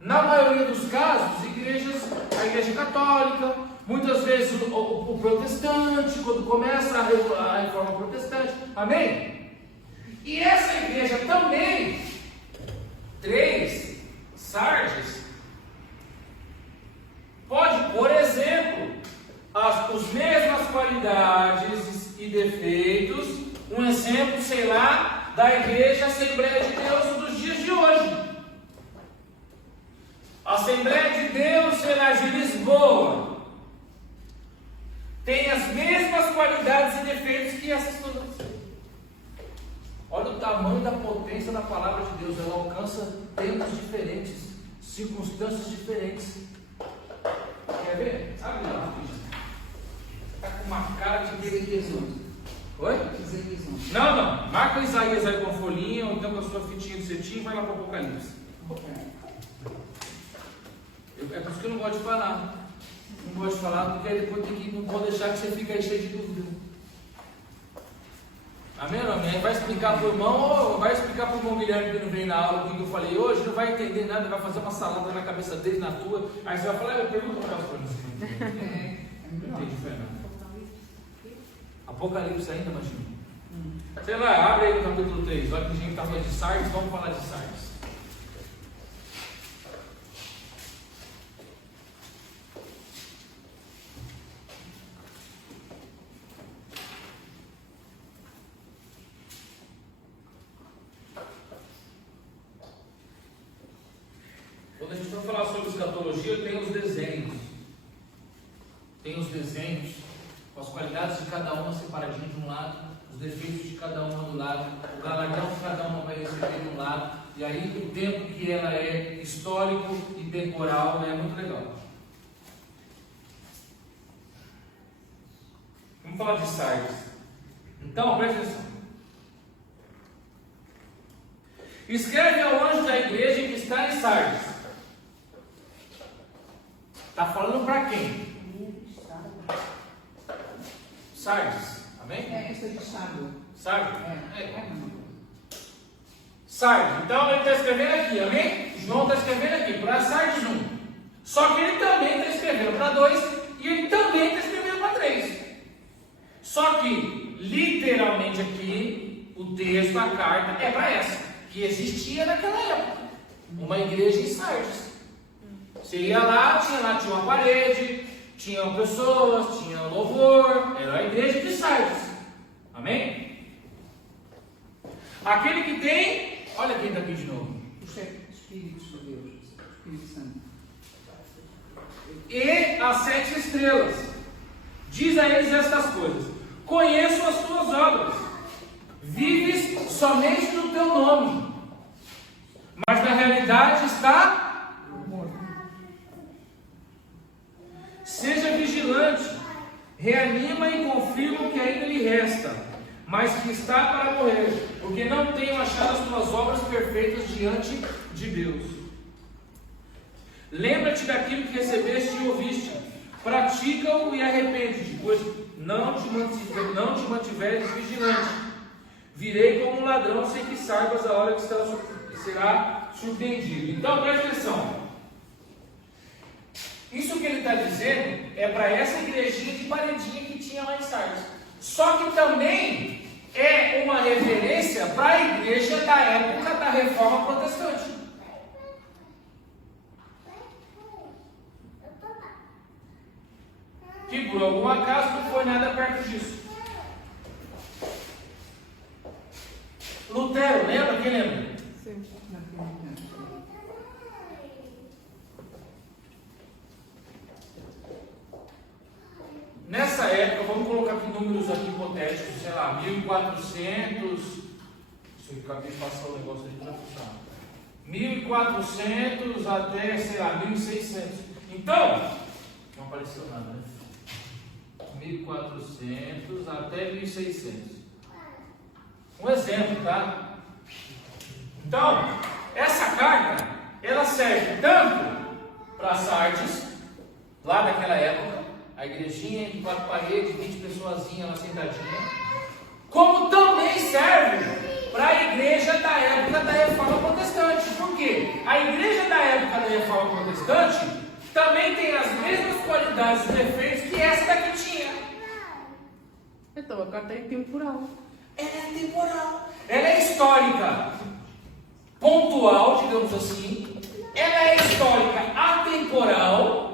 Na maioria dos casos, a igreja católica, muitas vezes o protestante, quando começa a reforma protestante, amém? E essa igreja também, 3, Sardes, pode, por exemplo, as mesmas qualidades e defeitos, um exemplo, da Igreja Assembleia de Deus dos dias de hoje. A Assembleia de Deus, de Lisboa, tem as mesmas qualidades e defeitos que essas todas. Olha o tamanho da potência da palavra de Deus. Ela alcança tempos diferentes, circunstâncias diferentes. Quer ver? Abre lá, filho. Está com uma cara de Isaías 11. Oi? Isaías 11. Não. Marca Isaías aí com a folhinha, ou então com a sua fitinha de cetim, vai lá para o Apocalipse. É por isso que eu não gosto de falar. Não gosto de falar, porque aí depois não vou deixar que você fique aí cheio de dúvida. Amém ou amém? Vai explicar para o irmão, ou vai explicar para o irmão Guilherme que não veio na aula o que eu falei hoje, não vai entender nada, vai fazer uma salada na cabeça dele, na tua. Aí você vai falar, eu pergunto para o pastor. Não entendi, Fernando. Apocalipse ainda, imagina. Sei lá, abre aí no capítulo 3. Olha que a gente está falando de Sardes, vamos falar de Sardes. Quando a gente for falar sobre escatologia, tem os desenhos. Tem os desenhos, com as qualidades de cada uma separadinho de um lado, os defeitos de cada uma do lado, o galardão que cada uma vai receber de um lado, e aí o tempo que ela é histórico e temporal é muito legal. Vamos falar de Sardes. Então, presta atenção. Escreve ao anjo da igreja que está em Sardes. Está falando para quem? Sardes. Amém? Essa de Sardo. Sardes? Sardes. Então ele está escrevendo aqui, amém? João está escrevendo aqui para Sardes 1. Só que ele também está escrevendo para 2 e ele também está escrevendo para 3. Só que, literalmente aqui, o texto, a carta, é para essa, que existia naquela época. Uma igreja em Sardes. Você ia lá, tinha uma parede, tinham pessoas, tinha louvor, era a igreja de Sardes. Amém? Aquele que tem, olha quem está aqui de novo. Os 7 Espíritos de Deus, Espírito Santo. E as 7 estrelas. Diz a eles estas coisas: conheço as tuas obras, vives somente no teu nome, mas na realidade está morto. Seja vigilante, reanima e confirma o que ainda lhe resta, mas que está para morrer, porque não tenho achado as tuas obras perfeitas diante de Deus. Lembra-te daquilo que recebeste e ouviste, pratica-o e arrepende-te, pois não te mantiveres vigilante. Virei como um ladrão sem que saibas a hora que será surpreendido. Então, presta atenção. Isso que ele está dizendo é para essa igrejinha de paredinha que tinha lá em Sardes. Só que também é uma referência para a igreja da época da Reforma Protestante. Que por algum acaso não foi nada perto disso. Lutero, lembra? Quem lembra? Sim. Nessa época, vamos colocar aqui números aqui hipotéticos, sei lá, 1400. Deixa eu acabei de passar o negócio ali para puxar. 1400 até, sei lá, 1600. Então, não apareceu nada, né? 1400 até 1600. Um exemplo, tá? Então, essa carta, ela serve tanto para Sardes, lá daquela época, a igrejinha de 4 paredes, 20 pessoazinhas lá sentadinha, como também serve para a igreja da época da Reforma Protestante. Por quê? A igreja da época da Reforma Protestante também tem as mesmas qualidades e defeitos que essa daqui tinha. Então a carta é temporal. Ela é temporal. Ela é histórica, pontual, digamos assim. Ela é histórica, atemporal.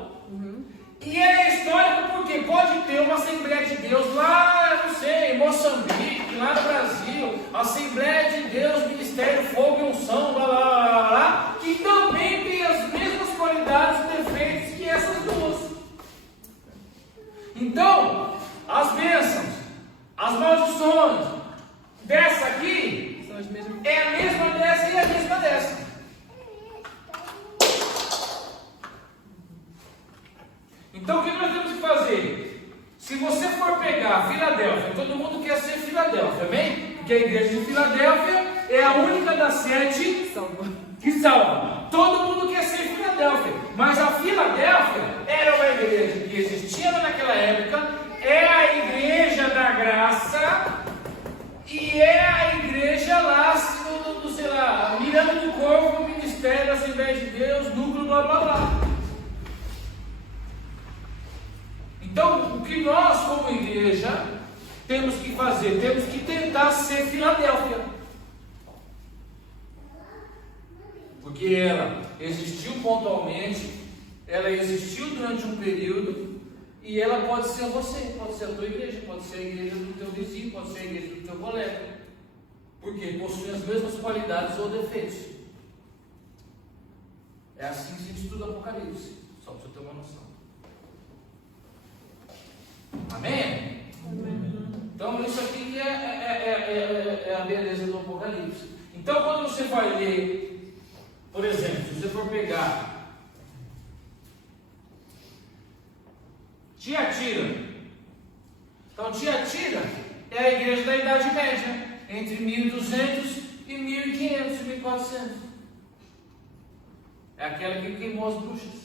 E ela é histórica porque pode ter uma Assembleia de Deus lá, não sei, em Moçambique, lá no Brasil, Assembleia de Deus, Ministério Fogo e Unção, lá, que também tem as mesmas qualidades e defeitos que essas duas. Então, as bênçãos As maldições dessa aqui São as mesmas. é a mesma dessa e a mesma dessa. Então o que nós temos que fazer? Se você for pegar Filadélfia, todo mundo quer ser Filadélfia, amém? Porque a igreja de Filadélfia é a única das 7 que salva. Todo mundo quer ser Filadélfia, mas a Filadélfia era uma igreja que existia naquela época, é a igreja da graça e é a igreja lá, sei lá, mirando no corpo, ministério, Assembleia de Deus, núcleo, blá blá blá. Então, o que nós, como igreja, temos que fazer? Temos que tentar ser Filadélfia. Porque ela existiu pontualmente, ela existiu durante um período, e ela pode ser você, pode ser a tua igreja, pode ser a igreja do teu vizinho, pode ser a igreja do teu colega. Porque possui as mesmas qualidades ou defeitos. É assim que se estuda Apocalipse, só para você ter uma noção. Amém? Amém. Então isso aqui é a beleza do Apocalipse. Então quando você vai ler, por exemplo, se você for pegar Tiatira. Então Tiatira é a igreja da Idade Média, entre 1200 e 1500, 1400. É aquela que queimou as bruxas.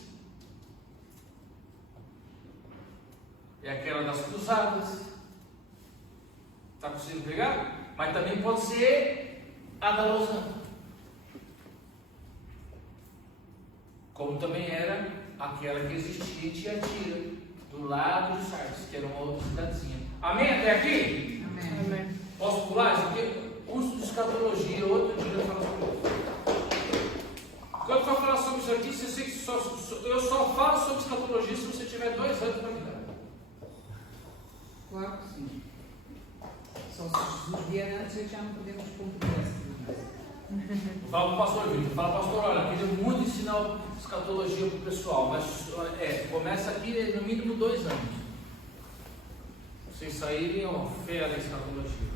É aquela das cruzadas. Está conseguindo pegar? Mas também pode ser a da Lausanne. Como também era aquela que existia em Tiatira, do lado de Sardes, que era uma outra cidadezinha. Amém até aqui? Amém. Amém. Posso pular? Isso aqui é curso de escatologia, outro dia eu falo sobre isso. Quando eu for falar sobre isso aqui, você sei que eu só falo sobre escatologia se você tiver 2 anos para me dar. Claro que sim. Só se Jesus vier antes, já não podemos cumprir essa promessa. Fala para o pastor Vitor, fala para o pastor, olha, queria muito ensinar escatologia para o pessoal, mas começa aqui no mínimo 2 anos. Vocês saírem, ó, fera da escatologia.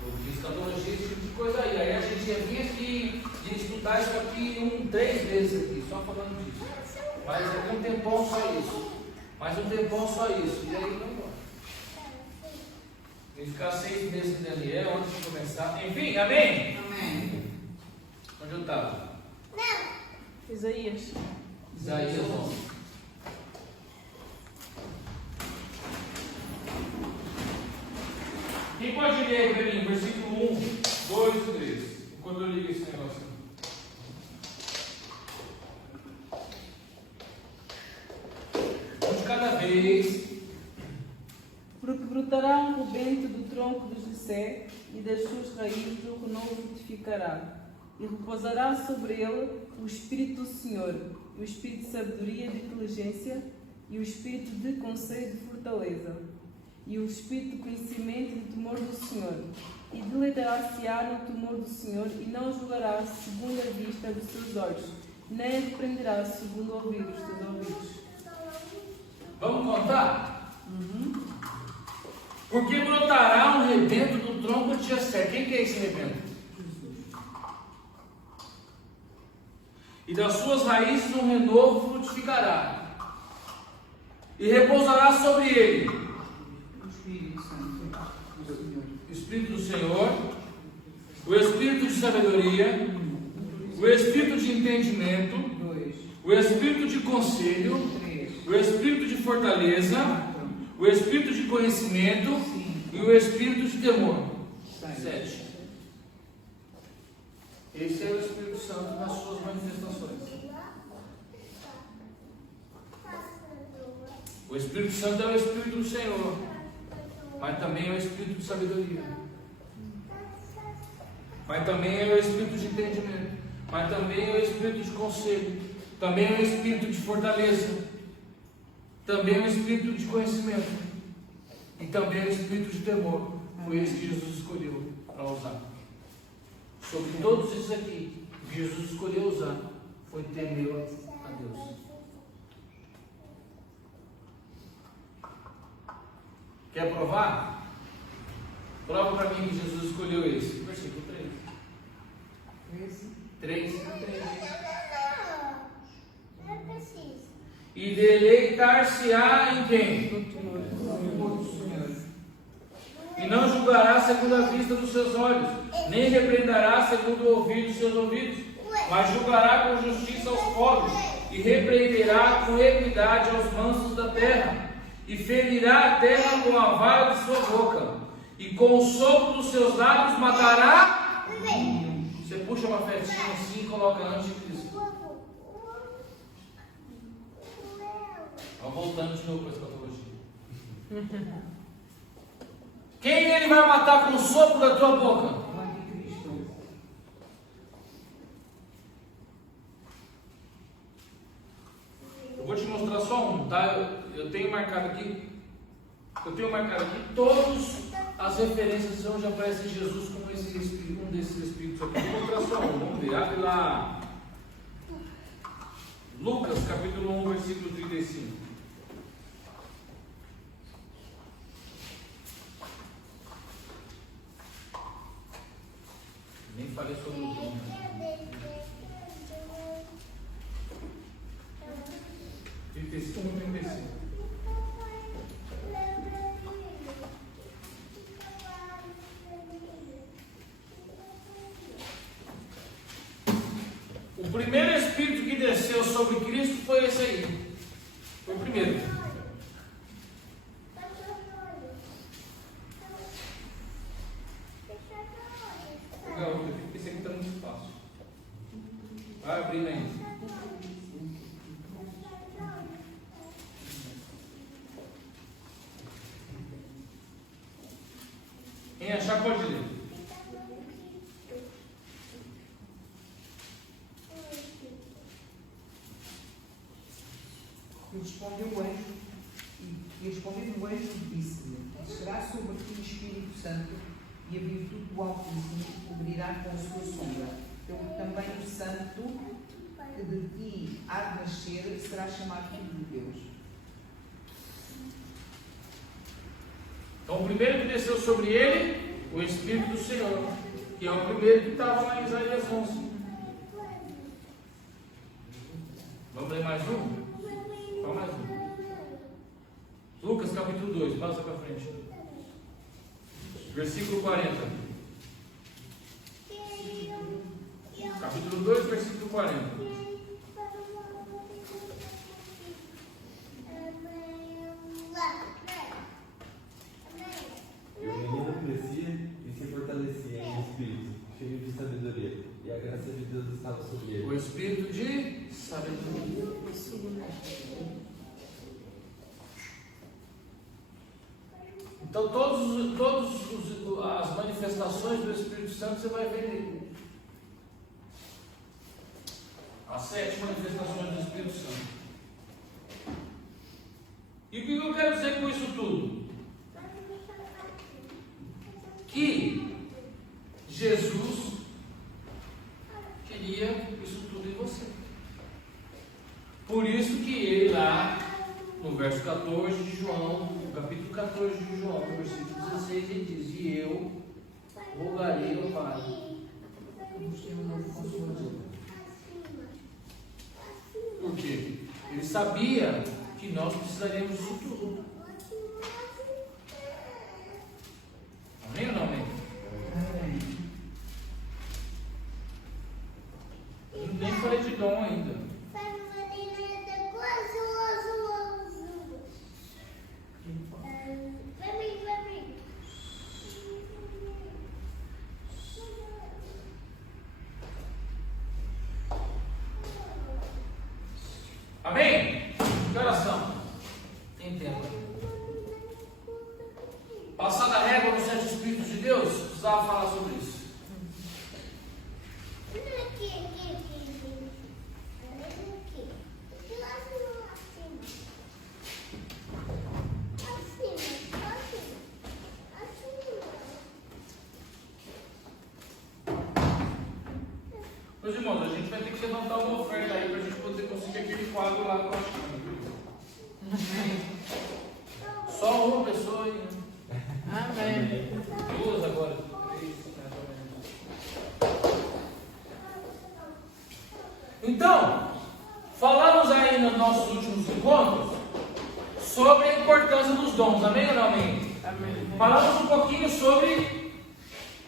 Porque escatologia, esse tipo de coisa aí. A gente ia vir aqui e estudar isso aqui 3 vezes aqui, só falando disso. Mas é um tempão só isso. Mais um tempão só isso. E aí vai embora. Tem que ficar 6 meses em Daniel antes de começar. Enfim, amém? Amém. Onde eu estava? Isaías. Isaías 11. Quem pode ler aí para mim? Versículo 1, 2 e 3. Enquanto eu ligo esse negócio. Um de cada vez. Porque brotará um rebento do tronco de Jessé, e das suas raízes o renovo frutificará. E repousará sobre ele o Espírito do Senhor, o Espírito de sabedoria e de inteligência, e o Espírito de conselho e de fortaleza, e o Espírito de conhecimento e de temor do Senhor. E deleitar-se-á no temor do Senhor, e não julgará segundo a vista dos seus olhos, nem repreenderá segundo o ouvir dos seus ouvidos. Vamos contar? Porque brotará um rebento do tronco de Jessé. Quem que é esse rebento? E das suas raízes um renovo frutificará, e repousará sobre ele O Espírito Santo do Senhor. o Espírito do Senhor, o Espírito de sabedoria, o Espírito de entendimento, 2, o Espírito de conselho, 3, o Espírito de fortaleza, 4, o Espírito de conhecimento 5, e o Espírito de temor. 6. 7. Esse é o Espírito Santo nas suas manifestações. O Espírito Santo é o Espírito do Senhor, mas também é o Espírito de sabedoria, mas também é o Espírito de entendimento, mas também é o Espírito de conselho, também é o Espírito de fortaleza, também é o Espírito de conhecimento e também é o Espírito de temor. Foi esse que Jesus escolheu para usar. Sobre todos esses aqui, o que Jesus escolheu usar foi temer a Deus. Quer provar? Prova para mim que Jesus escolheu esse. Versículo 3. 3. Não precisa. E deleitar-se-á em quem? E não julgará segundo a vista dos seus olhos, nem repreenderá segundo o ouvido dos seus ouvidos, mas julgará com justiça aos pobres, e repreenderá com equidade aos mansos da terra, e ferirá a terra com a vara de sua boca, e com o sopro dos seus lábios matará. Você puxa uma festinha assim e coloca antes de Cristo. Voltando de novo para a escatologia. Quem ele vai matar com o sopro da tua boca? O anticristo. Eu vou te mostrar só um, tá? Eu tenho marcado aqui. Todas as referências onde aparece Jesus com esse espírito, um desses espíritos aqui. Vou mostrar só um. Vamos ver. Abre lá. Lucas capítulo 1, versículo 35. Nem falei sobre o dom. 35 ou 35? O primeiro espírito que desceu sobre Cristo foi esse aí. Foi o primeiro. Esse aqui está muito fácil. Vai abrindo aí. Quem achar pode ler. E respondendo o anjo, disse-lhe: será sobre ti o Espírito Santo, e a virtude do Altíssimo te cobrirá com a sua sombra. Pelo que também o Santo que de ti há de nascer será chamado Filho de Deus. Então, o primeiro que desceu sobre ele, o Espírito do Senhor, que é o primeiro que estava lá em Isaías 11. Vamos ler mais um? Só mais um. Lucas capítulo 2, passa para frente. Versículo 40. Capítulo 2, versículo 40. E o menino crescia e se fortalecia em espírito, cheio de sabedoria, e a graça de Deus estava sobre ele. O espírito de sabedoria. Então, todas as manifestações do Espírito Santo você vai ver nele. As 7 manifestações do Espírito Santo. E o que eu quero dizer com isso tudo? Que Jesus queria isso tudo em você. Por isso que ele lá, no verso 14 de João, no capítulo 14 de João, no versículo 16, ele diz: e eu rogarei ao Pai, Vamos ter um novo Consolador. Por quê? Ele sabia que nós precisaríamos disso tudo. Amém ou não amém? Amém. Eu nem falei de dom ainda. Amém? Que oração? Tem tempo. Passada a régua nos 7 Espíritos de Deus, precisava falar sobre isso. Meus irmãos, a gente vai ter que levantar uma oferta aí para a gente poder conseguir aquele quadro lá com a China. Só uma pessoa aí, né? Amém. 2, Falamos um pouquinho sobre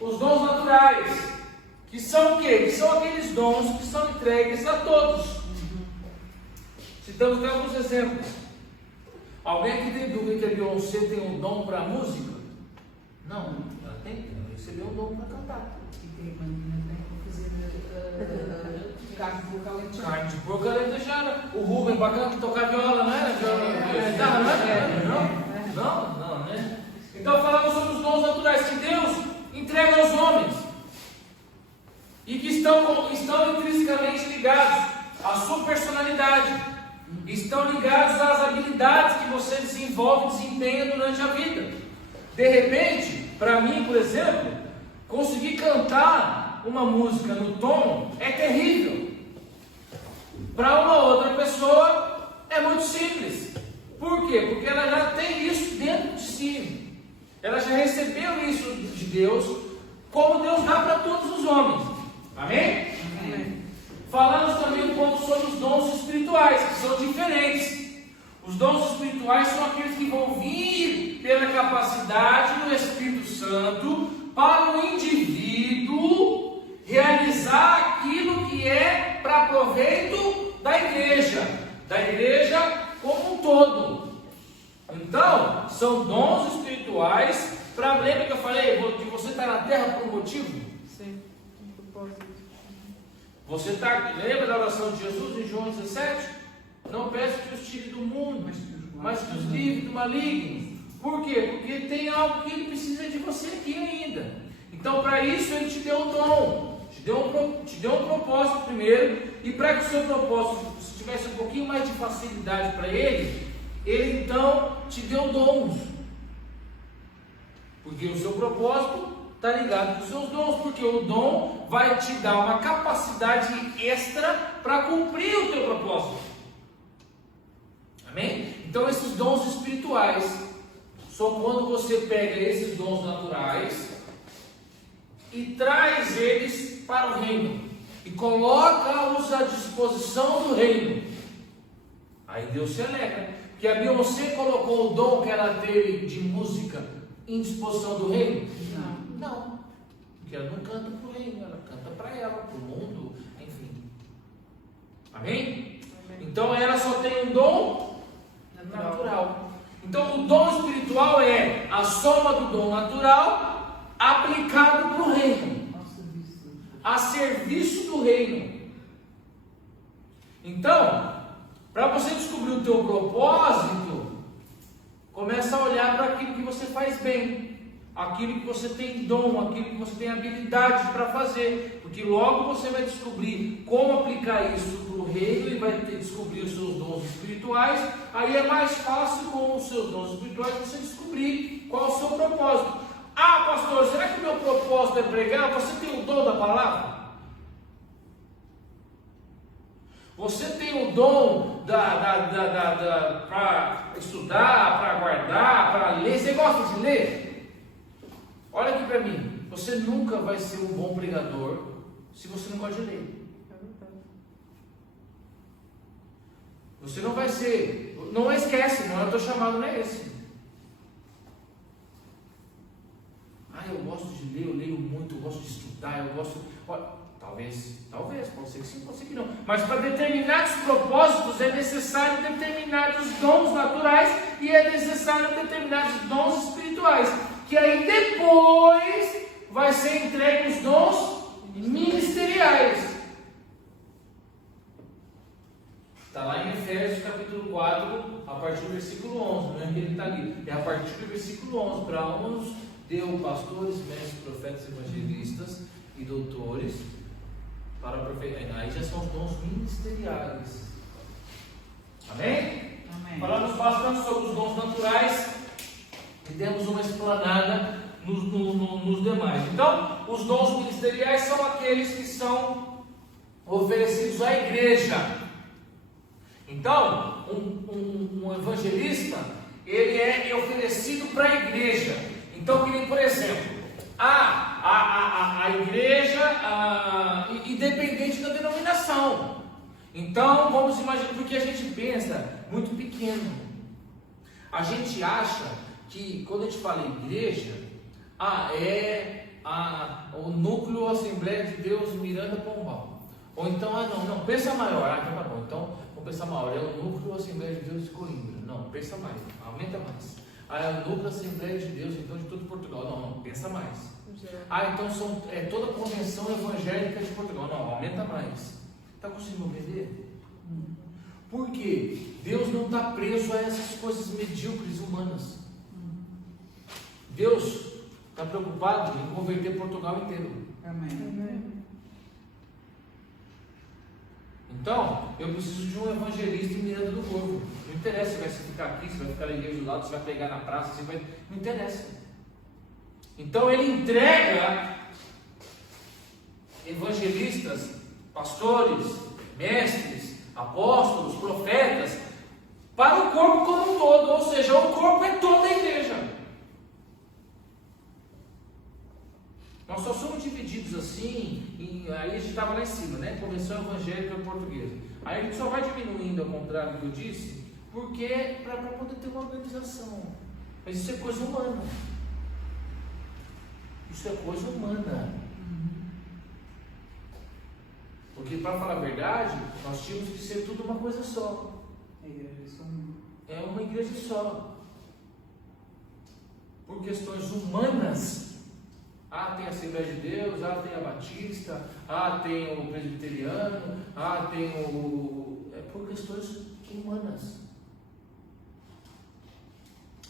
os dons naturais, que são o quê? Que são aqueles dons que são entregues a todos. Citamos até alguns exemplos. Alguém aqui tem dúvida que a Beyoncé tem um dom para música? Não, ela tem, ela recebeu um dom para cantar. E tem para fazer carne de boca alentejada. Carne de boca alentejada. O Rubem para tocar viola, não era? Guitarra, não era? Não, né? Então falamos sobre os dons naturais que Deus entrega aos homens e que estão intrinsecamente ligados à sua personalidade. Estão ligados às habilidades que você desenvolve e desempenha durante a vida. De repente, para mim, por exemplo, conseguir cantar uma música no tom é terrível. Para uma outra pessoa é muito simples. Por quê? Porque ela já tem isso dentro de si. Ela já recebeu isso de Deus, como Deus dá para todos os homens. Amém? Amém. Falamos também um pouco sobre os dons espirituais, que são diferentes. Os dons espirituais são aqueles que vão vir pela capacidade do Espírito Santo para o indivíduo realizar aquilo que é para proveito da igreja como um todo. Então, são dons espirituais. Lembra que eu falei que você está na terra por um motivo? Sim, um propósito. Você lembra da oração de Jesus em João 17? Não peço que os tire do mundo, mas que os livre do maligno. Por quê? Porque tem algo que ele precisa de você aqui ainda. Então, para isso, ele te deu um dom, te deu um propósito primeiro. E para que o seu propósito tivesse um pouquinho mais de facilidade para ele então te deu dons. Porque o seu propósito está ligado com os seus dons, porque o dom vai te dar uma capacidade extra para cumprir o teu propósito. Amém? Então esses dons espirituais são quando você pega esses dons naturais e traz eles para o reino e coloca-os à disposição do reino. Aí Deus se alegra, que a Beyoncé colocou o dom que ela teve de música em disposição do reino. Não, porque ela não canta para o reino, ela canta para ela, para o mundo, enfim. Amém? Então ela só tem um dom natural. Então o dom espiritual é a soma do dom natural aplicado para o reino, a serviço do reino. Então, para você descobrir o teu propósito, começa a olhar para aquilo que você faz bem, aquilo que você tem dom, aquilo que você tem habilidade para fazer, porque logo você vai descobrir como aplicar isso para o reino e vai descobrir os seus dons espirituais. Aí é mais fácil com os seus dons espirituais você descobrir qual é o seu propósito. Ah, pastor, será que o meu propósito é pregar? Você tem o dom da palavra? Você tem o dom para estudar, para guardar, para ler? Você gosta de ler? Olha aqui para mim. Você nunca vai ser um bom pregador se você não gosta de ler. Você não vai ser. Não esquece, não é o teu chamado, não é esse. Eu gosto de ler, eu leio muito, eu gosto de estudar, eu gosto. Talvez, pode ser que sim, pode ser que não. Mas para determinados propósitos é necessário determinados dons naturais e é necessário determinados dons espirituais. Que aí depois vai ser entregue os dons ministeriais. Está lá em Efésios capítulo 4, a partir do versículo 11, não é que ele está ali. É a partir do versículo 11, para uns deu pastores, mestres, profetas, evangelistas e doutores para profetizar. Aí já são os dons ministeriais. Amém? Amém. Falamos bastante sobre os dons naturais e demos uma explanada nos demais. Então, os dons ministeriais são aqueles que são oferecidos à igreja. Então, um evangelista, ele é oferecido para a igreja. Então, que nem, por exemplo, a igreja, independente da denominação. Então, vamos imaginar, porque a gente pensa muito pequeno. A gente acha que quando a gente fala igreja, é o núcleo Assembleia de Deus Miranda Pombal. Ou então, não, pensa maior, então tá bom, então vamos pensar maior, é o núcleo Assembleia de Deus de Coimbra. Não, pensa mais, aumenta mais. É o núcleo Assembleia de Deus, então de todo Portugal. Não, pensa mais. Então toda a convenção evangélica de Portugal. Não, aumenta mais. Está conseguindo entender? Por quê? Deus não está preso a essas coisas medíocres humanas. Deus está preocupado em converter Portugal inteiro. Amém. Então, eu preciso de um evangelista em Miranda do Corvo. Não interessa se vai ficar aqui, se vai ficar na igreja do lado, se vai pegar na praça, não interessa. Então ele entrega evangelistas, pastores, mestres, apóstolos, profetas, para o corpo como um todo, ou seja, o corpo é toda a igreja. Nós só somos divididos assim, aí a gente estava lá em cima, né? Convenção Evangélica Portuguesa. Aí a gente só vai diminuindo, ao contrário do que eu disse, porque para poder ter uma organização. Mas isso é coisa humana. Isso é coisa humana. Porque, para falar a verdade, nós tínhamos que ser tudo uma coisa só. É uma igreja só. Por questões humanas. Tem a Assembleia de Deus, tem a Batista, tem o Presbiteriano, tem o... por questões humanas.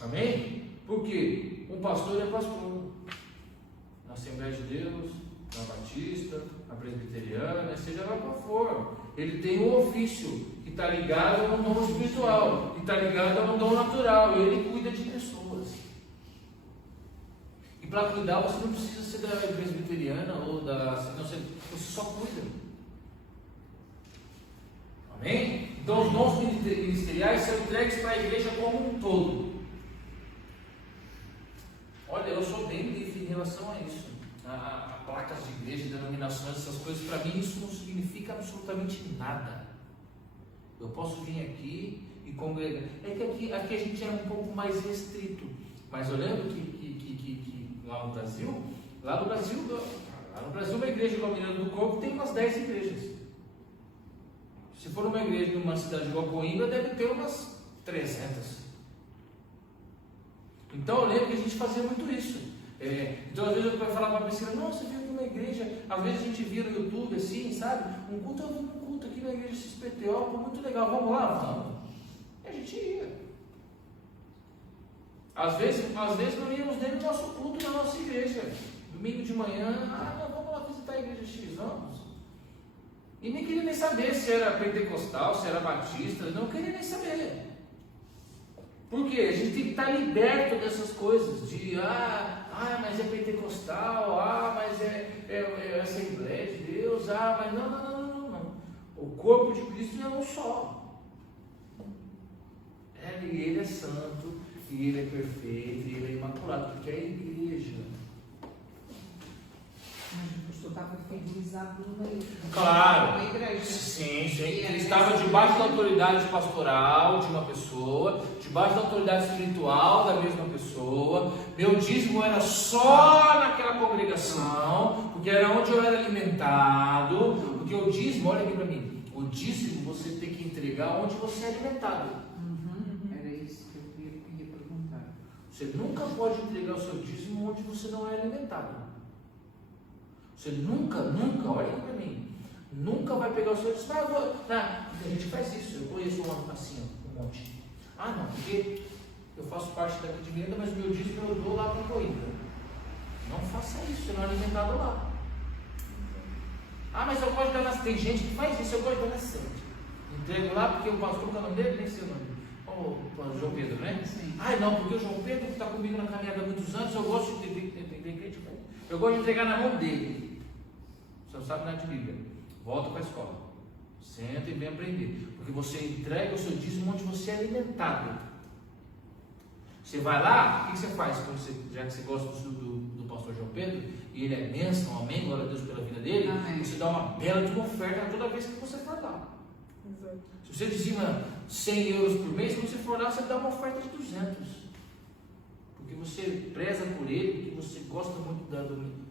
Amém? Por quê? Um pastor é pastor. Na Assembleia de Deus, na Batista, na Presbiteriana, seja lá qual for. Ele tem um ofício que está ligado a um dom espiritual, que está ligado a um dom natural. Ele cuida de pessoas. E para cuidar, você não precisa ser da Presbiteriana ou da... Não, você só cuida. Amém? Então os dons ministeriais são entregues para a igreja como um todo. Olha, eu sou bem livre em relação a isso. A placas de igreja, denominações, essas coisas, para mim isso não significa absolutamente nada. Eu posso vir aqui e congregar. É que aqui a gente é um pouco mais restrito. Mas eu lembro que lá no Brasil, uma igreja igual a Miranda do Corvo tem umas 10 igrejas. Se for uma igreja em uma cidade igual a Coimbra, deve ter umas 300. Então eu lembro que a gente fazia muito isso. Então às vezes eu falava para a pessoa, não, você viu aqui uma igreja, às vezes a gente via no YouTube assim, sabe? Um culto aqui na igreja XPTO, muito legal, vamos lá? Vamos. E a gente ia. Às vezes não íamos nem no nosso culto na nossa igreja. Domingo de manhã, não, vamos lá visitar a igreja X, vamos. E nem queria nem saber se era pentecostal, se era batista, não queria nem saber. Por quê? A gente tem que estar liberto dessas coisas, de mas é pentecostal, mas é Assembleia de Deus, mas não. O corpo de Cristo é um só. E ele é santo, e ele é perfeito, e ele é imaculado, porque é a igreja. Mas o pastor estava fidelizado no meio. Claro. Na igreja. Sim. Ele estava debaixo da autoridade pastoral de uma pessoa, debaixo da autoridade espiritual da mesma pessoa. Meu dízimo era só naquela congregação, porque era onde eu era alimentado. Porque o dízimo, olha aqui para mim, o dízimo você tem que entregar onde você é alimentado. Era isso que eu ia perguntar. Você nunca pode entregar o seu dízimo onde você não é alimentado. Você nunca, olha para mim, nunca vai pegar o seu dízimo. A gente faz isso, eu conheço um monte. Não, porque eu faço parte daqui de Miranda, mas meu dízimo eu dou lá para o Coimbra. Não faça isso, você não é alimentado lá. Mas eu gosto de dar na... Tem gente que faz isso, eu gosto de dar na sede. Entrego lá porque o pastor, qual é o nome dele? Nem sei o nome. O João Pedro, né? Sim. Não, porque o João Pedro que está comigo na caminhada há muitos anos, eu gosto de entregar na mão dele. Você não sabe nada de Bíblia. Volta para a escola. Senta e vem aprender. Porque você entrega o seu dízimo onde você é alimentado. Você vai lá, o que você faz? Já que você gosta do pastor João Pedro, e ele é bênção, amém, glória a Deus pela vida dele, amém. Você dá uma bela de uma oferta toda vez que você for lá. Exato. Se você dizima 100 euros por mês, quando você for lá, você dá uma oferta de 200. porque você preza por ele, porque você gosta muito da domingo.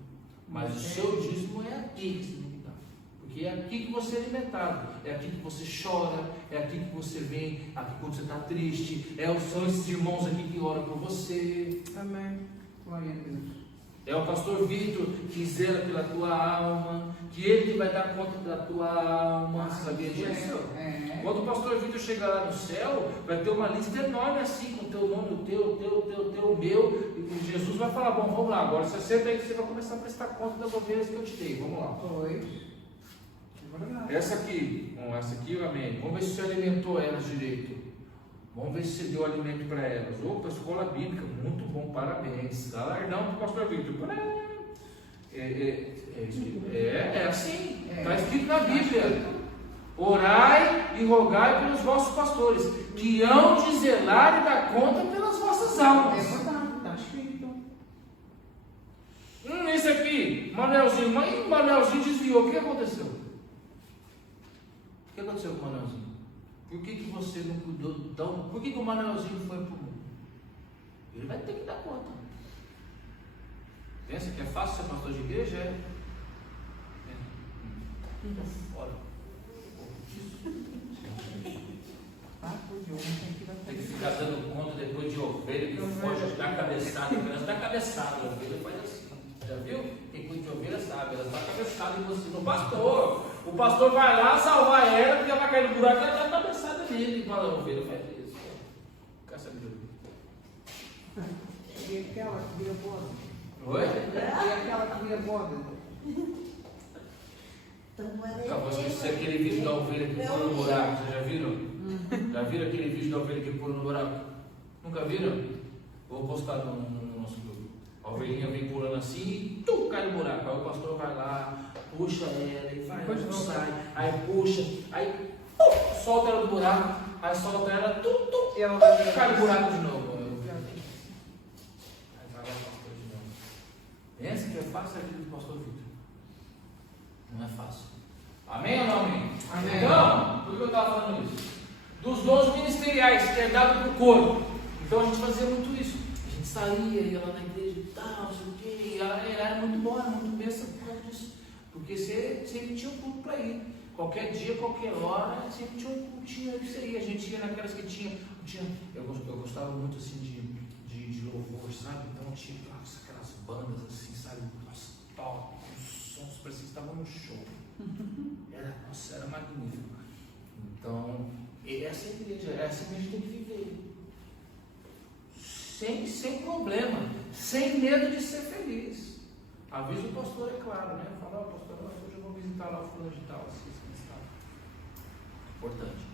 Mas o seu dízimo é aqui que você tem que dar. Porque é aqui que você é alimentado, é aqui que você chora, é aqui que você vem, aqui quando você está triste, são esses irmãos aqui que oram por você. Amém. Glória a Deus. É o pastor Vitor que zela pela tua alma, que ele que vai dar conta da tua alma, sabia disso? É. Quando o pastor Vitor chegar lá no céu, vai ter uma lista enorme assim, com o teu nome, o meu, e Jesus vai falar, bom, vamos lá, agora você senta aí que você vai começar a prestar conta das ovelhas que eu te dei, vamos lá. Pois. É verdade. Essa aqui, amém, vamos ver se você alimentou elas direito. Vamos ver se você deu alimento para elas. Opa, escola bíblica, muito bom, parabéns. Galardão para o pastor Vitor. É assim, está escrito na Bíblia. Orai e rogai pelos vossos pastores, que hão de zelar e dar conta pelas vossas almas. É verdade, está escrito. Esse aqui, Manuelzinho desviou. O que aconteceu? O que aconteceu com o Manuelzinho? Por que você não cuidou tão? Por que o Manuelzinho foi para o mundo? Ele vai ter que dar conta. Pensa que é fácil ser pastor de igreja? É. Fora. Tem que ficar dando conta depois de ovelha que foge, dá cabeçada. Elas dá cabeçada, a ovelha faz assim. Já viu? Quem cuida de ovelha sabe, elas dão cabeçada em você. No pastor. O pastor vai lá salvar ela, porque ela vai cair no buraco e ela dá cabeçada nele. E fala, a ovelha faz isso. Caça de ovelha. E aquela que vira boda? Oi? E aquela que vira boda? Você aquele vídeo da ovelha que pula no buraco, vocês já viram? Já viram aquele vídeo da ovelha que pula no buraco? Nunca viram? Vou postar no nosso grupo. A ovelhinha vem pulando assim e cai no buraco. Aí o pastor vai lá, puxa ela e vai, não sai. Aí puxa, aí solta ela do buraco, aí solta ela, E ela vai cai no buraco de novo. Aí vai lá o pastor de novo. Pensa que é fácil a vida do pastor Vitor. Não é fácil. Amém ou não amém? Amém. Então, por que eu estava falando isso? Dos dons ministeriais que é dado para o corpo. Então a gente fazia muito isso. A gente saía, ia lá na igreja e tal, não sei o quê. E era muito bom, era muito besta por causa disso. Porque você sempre tinha um culto para ir. Qualquer dia, qualquer hora, sempre tinha um cultinho isso aí. A gente ia naquelas que tinha. Eu gostava muito assim de louvor, sabe? Então tinha aquelas bandas assim, sabe? Nossa, top, os sons parecia que estavam no show. Era magnífico. Então, essa igreja, essa igreja tem que viver. Sem problema, sem medo de ser feliz. Avisa o pastor, é claro, né? Fala, pastor, hoje eu vou visitar lá o fulano de tal, assim, tal. Importante.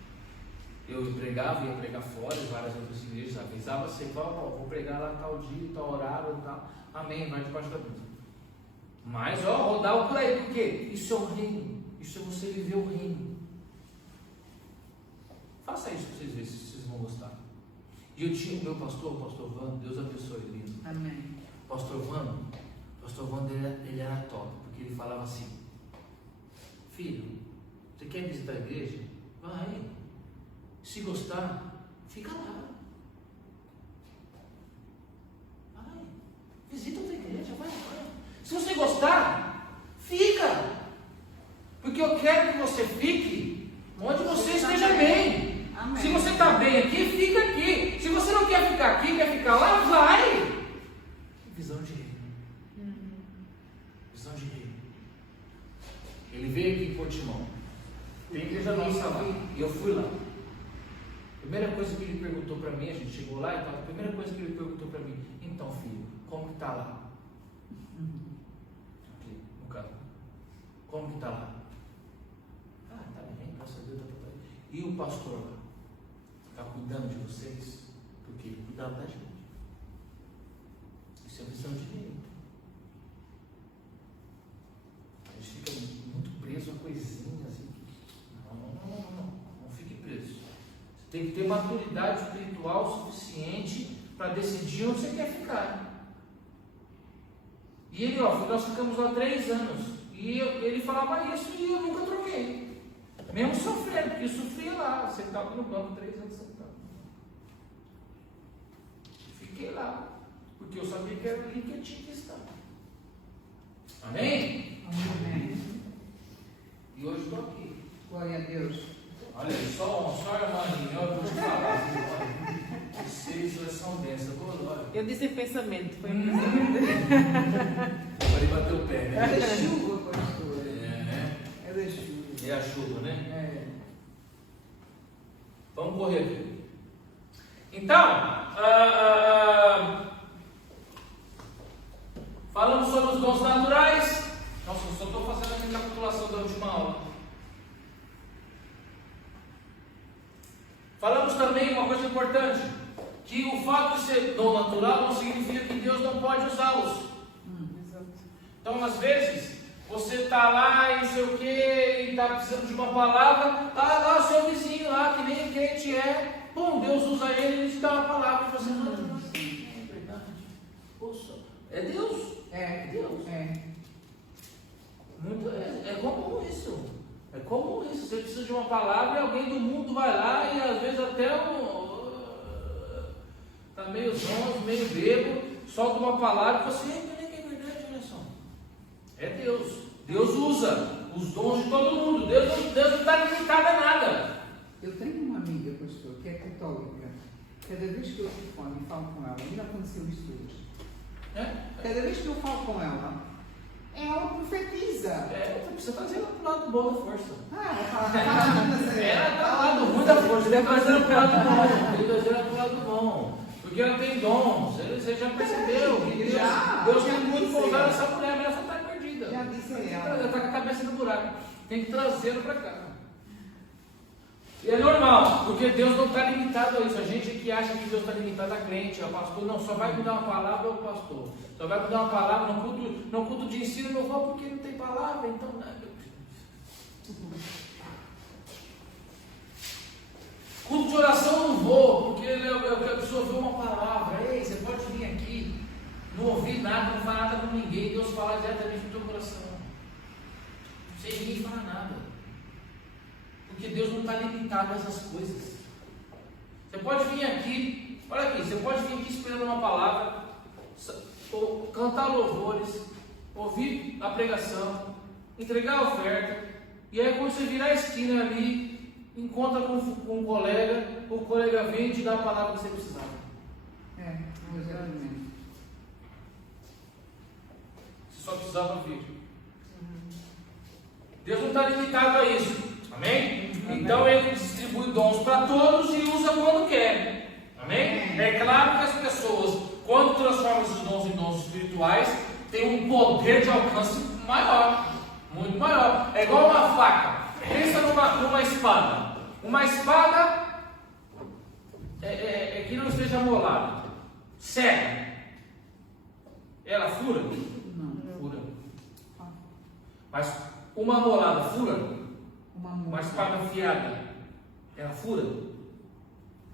Eu ia pregar fora, em várias outras igrejas, avisava sempre, vou pregar lá tal dia, tal horário, tal. Amém, vai debaixo da Bíblia. Mas, rodar por aí, por quê? Isso é o reino. Isso é você viver o reino. Faça isso para vocês verem se vocês vão gostar. E eu tinha o meu pastor, o pastor Vando, Deus abençoe ele. Amém. Pastor Vando, ele era top, porque ele falava assim: filho, você quer visitar a igreja? Vai. Se gostar, fica lá. Vai. Visita outra igreja, vai. Se você gostar, fica. Porque eu quero que você fique onde você esteja bem. Amém. Se você está bem aqui, fica aqui. Se você não quer ficar aqui, quer ficar lá, vai. Visão de reino. Visão de reino. Ele veio aqui em Portimão. Tem igreja nossa lá. E eu fui lá. Primeira coisa que ele perguntou para mim, a gente chegou lá e tal. A primeira coisa que ele perguntou para mim: então, filho, como que está lá? Aqui, no carro. Como que está lá? Tá bem, graças a Deus, tá bem. E o pastor lá? Está cuidando de vocês? Porque ele cuidava da gente. Isso é visão de reino. A gente fica muito preso a coisinhas assim. Não fique preso. Você tem que ter maturidade espiritual suficiente para decidir onde você quer ficar. E ele, nós ficamos lá 3 anos. E ele falava isso e eu nunca troquei. Mesmo sofrendo, porque eu sofria lá, sentado no banco 3 anos sentado. Fiquei lá. Porque eu sabia que era ali que eu tinha que estar. Amém? Amém. E hoje estou aqui. Glória a Deus. Olha aí, só a irmã, eu vou te falar. Vocês são bênçãos. Eu disse em pensamento, foi em Pode bater o pé, É né? da chuva, pastor. É, né? É da chuva. É a chuva, né? É. Vamos correr. Então, falamos sobre os dons naturais. Nossa, eu só estou fazendo a recapitulação da última aula. Falamos também uma coisa importante, que o fato de ser dom natural não significa que Deus não pode usá-los. Então, às vezes, você está lá e não sei o que, e está precisando de uma palavra, está lá o seu vizinho lá, que nem crente é, bom, Deus usa ele e te dá uma palavra, e você fala, é verdade, poxa, é Deus, É. Deus. É. É comum isso. É comum isso. Você precisa de uma palavra e alguém do mundo vai lá e às vezes até está meio zonzo, meio bêbado, solta uma palavra e você, é verdade, olha só. É Deus. Deus usa os dons de todo mundo. Deus não está limitado a nada. Eu tenho uma amiga, pastor, que é católica. Cada vez que eu telefono e falo com ela, ainda aconteceu isto hoje. Cada vez que eu falo com ela profetiza. Você está trazendo para o lado bom da força. Ela fala. Ela está do lado ruim da força, ele está trazendo para o lado bom. Ele está trazendo para o lado bom. Porque ela tem dons. Você já percebeu que Deus tem muito para usar essa mulher, mas ela só está perdida. Já disse a ela. Ela está com a cabeça no buraco. Tem que trazê-la para cá. E é normal, porque Deus não está limitado a isso. A gente que acha que Deus está limitado a crente, a pastor, não, só vai me dar uma palavra o pastor. Só vai me dar uma palavra no culto de ensino, não vou porque não tem palavra, então nada. Culto de oração eu não vou, porque eu preciso ouvir uma palavra. Ei, você pode vir aqui, não ouvir nada, não falar nada com ninguém, Deus fala diretamente no teu coração. Sem ninguém falar nada. Porque Deus não está limitado a essas coisas. Você pode vir aqui, olha aqui, você pode vir aqui esperando uma palavra, ou cantar louvores, ouvir a pregação, entregar a oferta, e aí quando você virar a esquina ali, encontra com um colega, o colega vem e te dá a palavra que você precisava. Exatamente. Você só precisava ouvir. Deus não está limitado a isso. Amém? Então ele distribui dons para todos e usa quando quer. Amém? É claro que as pessoas, quando transformam esses dons em dons espirituais, têm um poder de alcance maior, muito maior. É igual uma faca. Pensa numa espada. Uma espada que não esteja molada, cega. Ela fura? Não. Fura. Mas uma molada fura? Uma espada afiada, ela fura?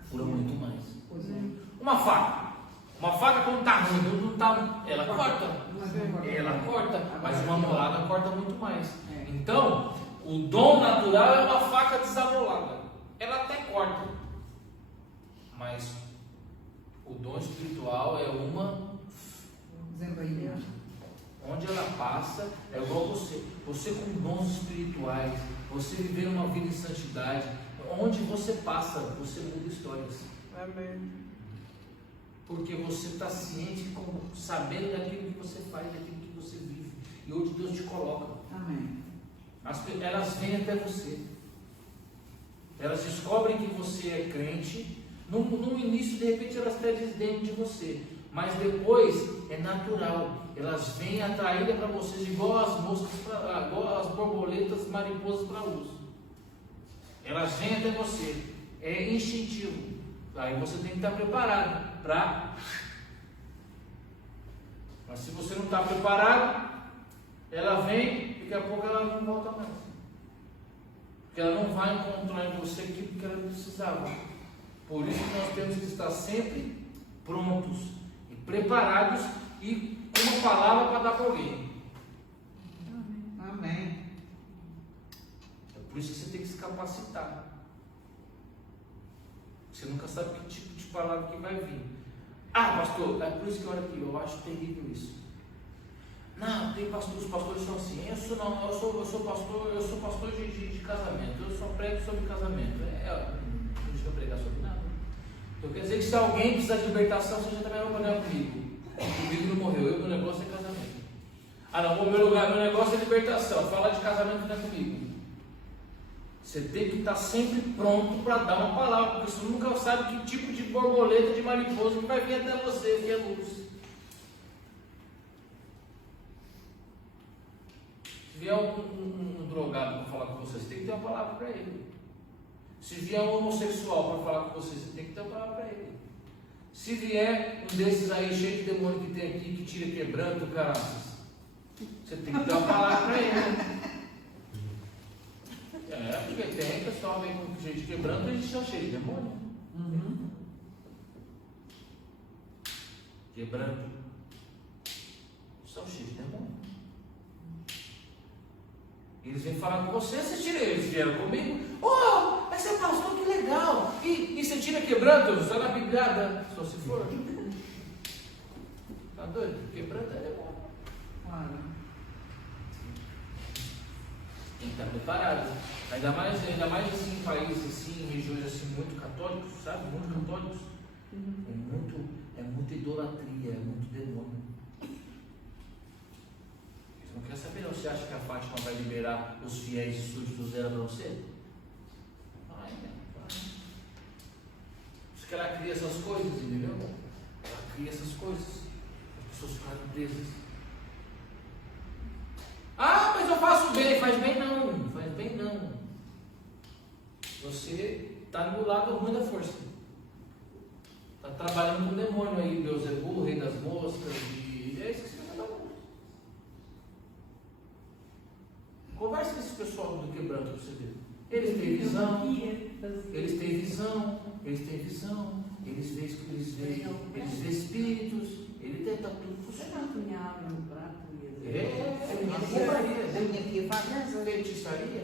Fura muito mais. Pois é. Uma faca quando está ruim, não tá, ela corta. Ela corta, mas uma molada corta muito mais. Então, o dom natural é uma faca desamolada. Ela até corta. Mas o dom espiritual é uma Desembainha. onde ela passa, é igual você com dons espirituais, você viver uma vida em santidade, onde você passa, você muda histórias. Amém. Porque você está ciente, sabendo daquilo que você faz, daquilo que você vive, e onde Deus te coloca. Amém. Elas vêm até você, elas descobrem que você é crente. No início, de repente, elas até desdenham de você, mas depois é natural. Elas vêm atraídas para vocês, igual as moscas, igual as borboletas, mariposas para uso. Elas vêm até você, é instintivo. Aí você tem que estar preparado para. Mas se você não está preparado, ela vem e daqui a pouco ela não volta mais. Porque ela não vai encontrar em você aquilo que ela precisava. Por isso que nós temos que estar sempre prontos e preparados e com uma palavra para dar para alguém. Amém. É por isso que você tem que se capacitar. Você nunca sabe que tipo de palavra que vai vir. Ah, pastor, é por isso que eu oro aqui, eu acho terrível isso. Não, tem pastores, os pastores são assim. Eu sou pastor de casamento. Eu só prego sobre casamento. Não deixa eu pregar sobre nada. Então quer dizer que se alguém precisar de libertação, você já também vai pagar comigo. Comigo não morreu, meu negócio é casamento. Ah não, meu negócio é libertação. Falar de casamento não é comigo. Você tem que estar sempre pronto para dar uma palavra, porque você nunca sabe que tipo de borboleta, de mariposa que vai vir até você, que é luz. Se vier um drogado para falar com você, você tem que ter uma palavra para ele. Se vier um homossexual para falar com você, você tem que ter uma palavra para ele. Se vier um desses aí cheio de demônio que tem aqui, que tira quebranto, caraças, você tem que dar uma palavra para ele. Porque tem pessoal vem com jeito de quebranto, eles são cheios de demônio. Quebranto, são cheios de demônio. Eles vêm falar com você, você tira eles, vieram comigo. Oh, mas você é pastor, que legal. E você tira quebranto, só na Bíblia, só se for. Tá doido? Quebranto é demônio. Claro. Tem que estar preparado. Ainda mais assim, em países assim, em regiões assim, muito católicos, sabe? Muito católicos. É muita idolatria, é muito demônio. Você não quer saber, não? Você acha que a Fátima vai liberar os fiéis e súditos dela para você? Vai. Diz que ela cria essas coisas, entendeu? Ela cria essas coisas. As pessoas ficaram presas. Ah, mas eu faço bem. Faz bem não. Faz bem não. Você está no lado ruim da força. Está trabalhando com o demônio aí, Beelzebul, rei das moscas, e é isso que você está trabalhando. Converse com esse pessoal do quebranto para você ver. Eles têm visão, eles veem espíritos, ele tenta tudo funcionar. Feitiçaria.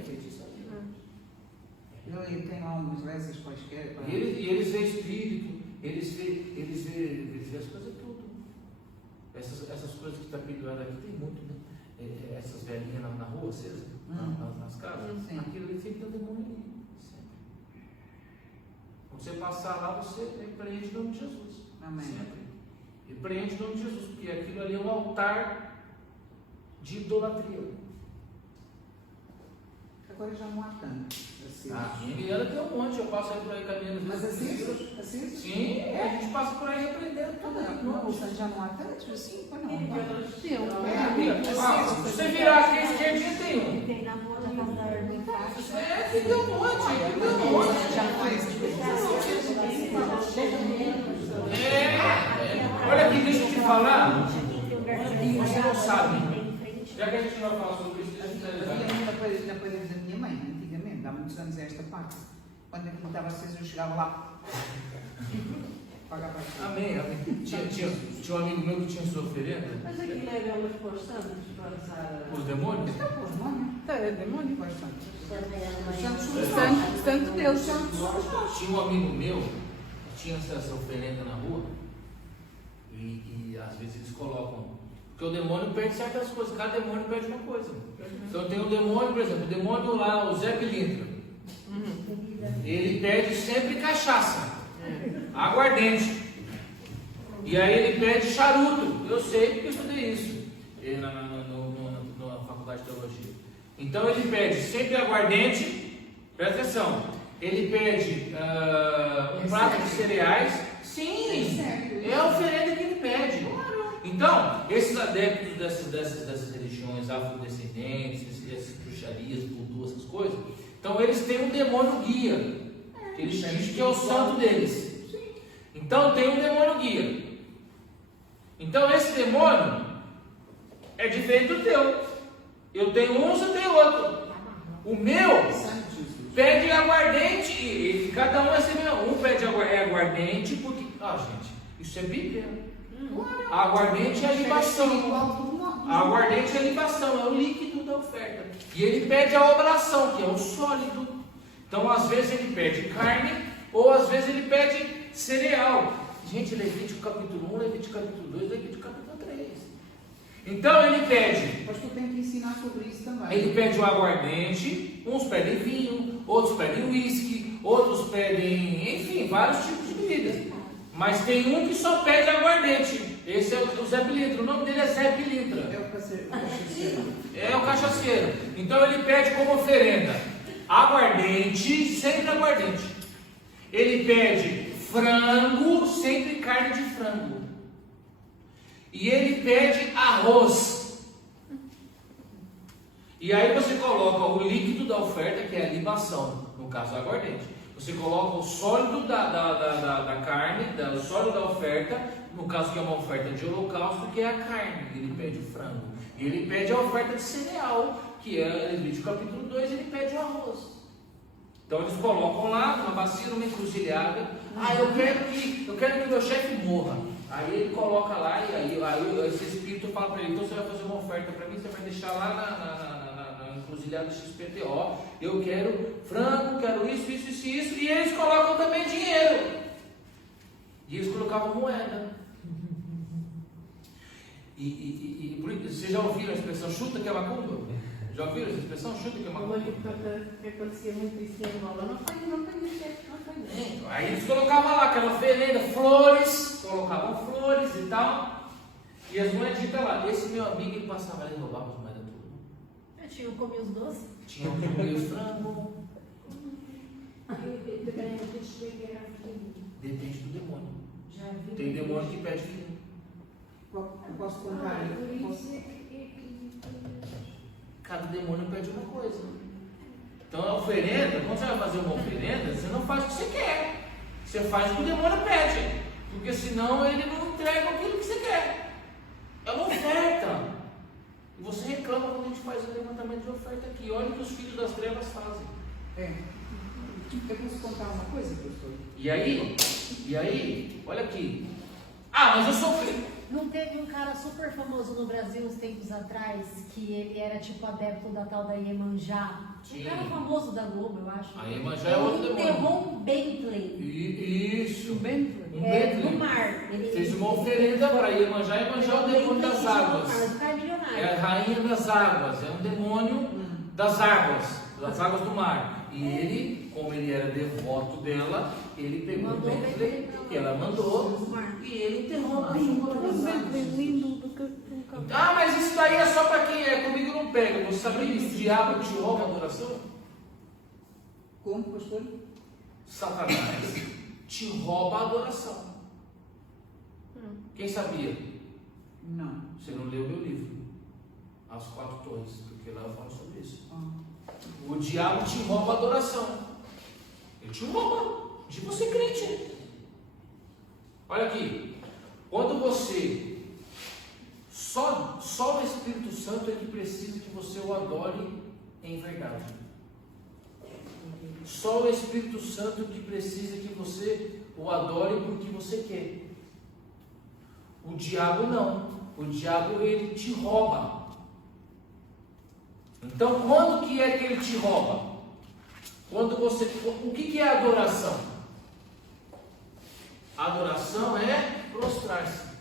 Ele tem lá umas dessas quaisquer. E eles veem espírito, eles veem as coisas tudo. Essas coisas que está pendurado aqui, tem muito, né? Essas velhinhas na rua, acesa, nas casas. Sim. Aquilo ali sempre tem um demônio ali. Sempre. Quando você passar lá, você repreende o nome de Jesus. Amém. Sempre. Repreende o nome de Jesus, porque aquilo ali é um altar de idolatria. Agora já não há tanto. Aqui em Miranda tem um monte, eu passo aí por aí caminhando. Mas assim? Sim, a gente passa por aí aprendendo tudo. Não, já não há tantos assim? Não. Se você virar aqui à esquerdinha, tem um. Tem na rua da casa da irmã. Tem um monte. Olha aqui, deixa eu te falar. Você não sabe. Já que a gente vai falar sobre isso, deixa eu te Eu na parede da minha mãe, antigamente, há muitos anos esta parte. Quando aquilo estava aceso, eu chegava lá. Pagar para aquilo. Amém. Tinha um amigo meu que tinha sua oferenda. Mas aquilo é elas para os santos, para usar. Os demônios? Está com os demónios. É demônio. Quais são? Santos. Santo Deus. Tinha um amigo meu que tinha essa oferenda na rua e às vezes eles colocam. Porque o demônio perde certas coisas, cada demônio perde uma coisa. Então tem um demônio, por exemplo, o demônio lá, o Zé Pilintra. Ele pede sempre cachaça, aguardente. E aí ele pede charuto. Eu sei porque eu estudei isso na faculdade de teologia. Então ele pede sempre aguardente, presta atenção. Ele pede um prato de cereais. Sim, é a oferenda que ele pede. Então, esses adeptos dessas religiões afrodescendentes, essas bruxarias, voodoo, essas coisas, então eles têm um demônio guia, que eles dizem que é o santo deles. Então tem um demônio guia. Então esse demônio é diferente do teu. Eu tenho um, você tem outro. O meu pede aguardente, e cada um é semelhante. Um pede aguardente, porque. Gente, isso é Bíblia. A aguardente é a libação. A aguardente é a libação, é o líquido da oferta. E ele pede a oblação, que é o sólido. Então, às vezes ele pede carne, ou às vezes ele pede cereal. Gente, Levítico capítulo 1, Levítico capítulo 2, Levítico capítulo 3. Então ele pede. Mas tu tem que ensinar sobre isso também. Ele pede o aguardente, uns pedem vinho, outros pedem uísque, outros pedem, enfim, vários tipos de bebidas. Mas tem um que só pede aguardente. Esse é o Zé Pilintra. O nome dele é Zé Pilintra. É o cachaceiro. É o cachaceiro. Então ele pede como oferenda aguardente, sempre aguardente. Ele pede frango, sempre carne de frango. E ele pede arroz. E aí você coloca o líquido da oferta, que é a libação, no caso aguardente. Você coloca o sólido da carne, o sólido da oferta, no caso que é uma oferta de holocausto, que é a carne. Ele pede o frango. E ele pede a oferta de cereal, que é Levítico capítulo 2, ele pede o arroz. Então eles colocam lá numa bacia, numa encruzilhada. Eu quero que meu chefe morra. Aí ele coloca lá e aí esse espírito fala para ele: então você vai fazer uma oferta para mim, você vai deixar lá na encruzilhada XPTO. Eu quero frango, quero isso. E eles colocam também dinheiro. E eles colocavam moeda. E vocês já ouviram a expressão chuta que é macumba? Já ouviram essa expressão? Chuta que é macumba? Que acontecia muito isso em Angola. Não foi isso. Aí eles colocavam lá aquela oferenda, flores, colocavam flores e tal. E as moeditas lá. Esse meu amigo, ele passava ali e roubava as moedas tudo. Eu tinha comido os doces. Tinha que comer os frangos. Depende do demônio. Tem demônio que pede filho. Posso contar? Cada demônio pede uma coisa. Então a oferenda, quando você vai fazer uma oferenda, você não faz o que você quer. Você faz o que o demônio pede. Porque senão ele não entrega aquilo que você quer. É uma oferta. E você reclama quando a gente faz o levantamento de oferta aqui. Olha o que os filhos das trevas fazem. Eu posso contar uma coisa, professor? E aí, olha aqui. Mas eu sofri. Não teve um cara super famoso no Brasil uns tempos atrás, que ele era tipo adepto da tal da Iemanjá? Sim. Um cara famoso da Globo, eu acho. A Iemanjá é outro Ele demônio. enterrou um Bentley. Isso. O Bentley. Um Bentley. No mar. Ele Fez uma oferenda para Iemanjá. Iemanjá é o demônio das águas. O cara é milionário. É a rainha das águas. É um demônio das águas do mar. E ele, como ele era devoto dela, ele pegou o Bentley que ela mandou e ele enterrou na chuva das águas. Lindo do que Mas isso daí é só para quem é comigo não pega. Você sabia que esse diabo te rouba a adoração? Como, pastor? Satanás te rouba a adoração. Quem sabia? Não. Você não leu meu livro, As 4 Torres, porque lá eu falo sobre isso. O diabo te rouba a adoração. Ele te rouba de você crente. Olha aqui. Quando você... Só o Espírito Santo é que precisa que você o adore em verdade. Só o Espírito Santo que precisa que você o adore porque você quer. O diabo não. O diabo, ele te rouba. Então, quando que é que ele te rouba? Quando você... O que é adoração? Adoração é prostrar-se.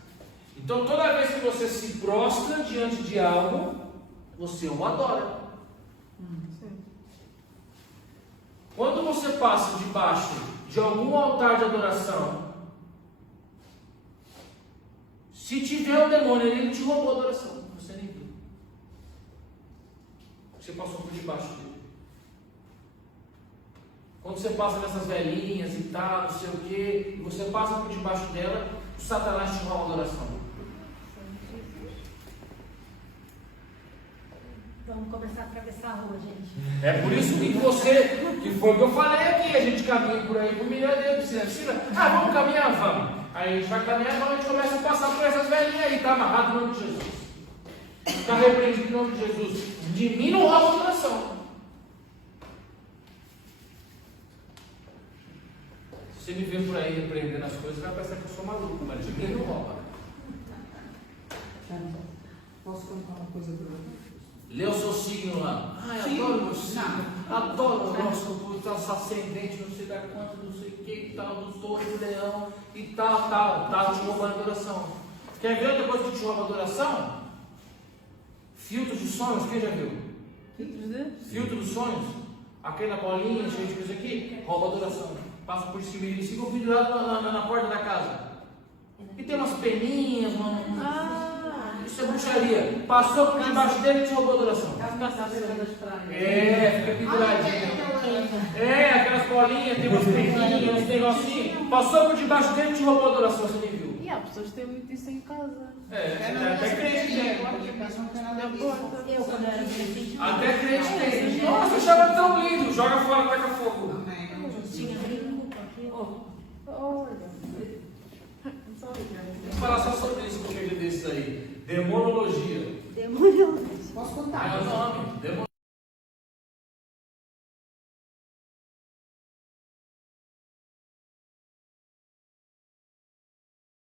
Então, toda vez que você se prostra diante de algo, você o adora. Quando você passa debaixo de algum altar de adoração, se tiver um demônio ali, ele te roubou a adoração. Você nem viu. Você passou por debaixo dele. Quando você passa nessas velhinhas e tal, não sei o que, e você passa por debaixo dela, o Satanás te rouba a adoração. Vamos começar a atravessar a rua, gente. É por isso que que foi o que eu falei aqui, a gente caminha por aí por milhadeiro, piscina. Vamos caminhar, vamos. Aí a gente vai caminhar, a gente começa a passar por essas velhinhas aí, tá amarrado no nome de Jesus. Está repreendido em nome de Jesus. De mim não rouba a adoração. Se você me vê por aí repreendendo as coisas, vai pensar que eu sou maluco, mas de mim não rouba. Posso contar uma coisa para você? Lê o seu signo lá. Ai, Sim. adoro o meu signo. Não. Adoro o horóscopo, tá, ascendente, não sei da quanto, não sei o que e tal, do touro, do leão e tal. Tá te roubando a adoração. Quer ver outra coisa que te rouba a adoração? Filtro de sonhos, quem já viu? Filtros de? Filtro dos sonhos. Aquela bolinha cheia de coisa aqui, rouba a adoração. Passa por cima e eles ficam pendurados na porta da casa. E tem umas peninhas, isso é bruxaria. Passou por debaixo dele e te roubou a adoração. Fica beira das praias. Fica penduradinho. Aquelas bolinhas, tem umas peninhas, uns negocinhos. Passou por debaixo dele e te roubou a adoração, você nem viu. E há pessoas que têm muito isso em casa. Até crente tem. Não tem nada a ver. Eu, quando era adolescente, Até crente tem. Nossa, eu achava tão lindo. Joga fora, taca fogo. Amém. tinha brinco aqui. Olha. Fala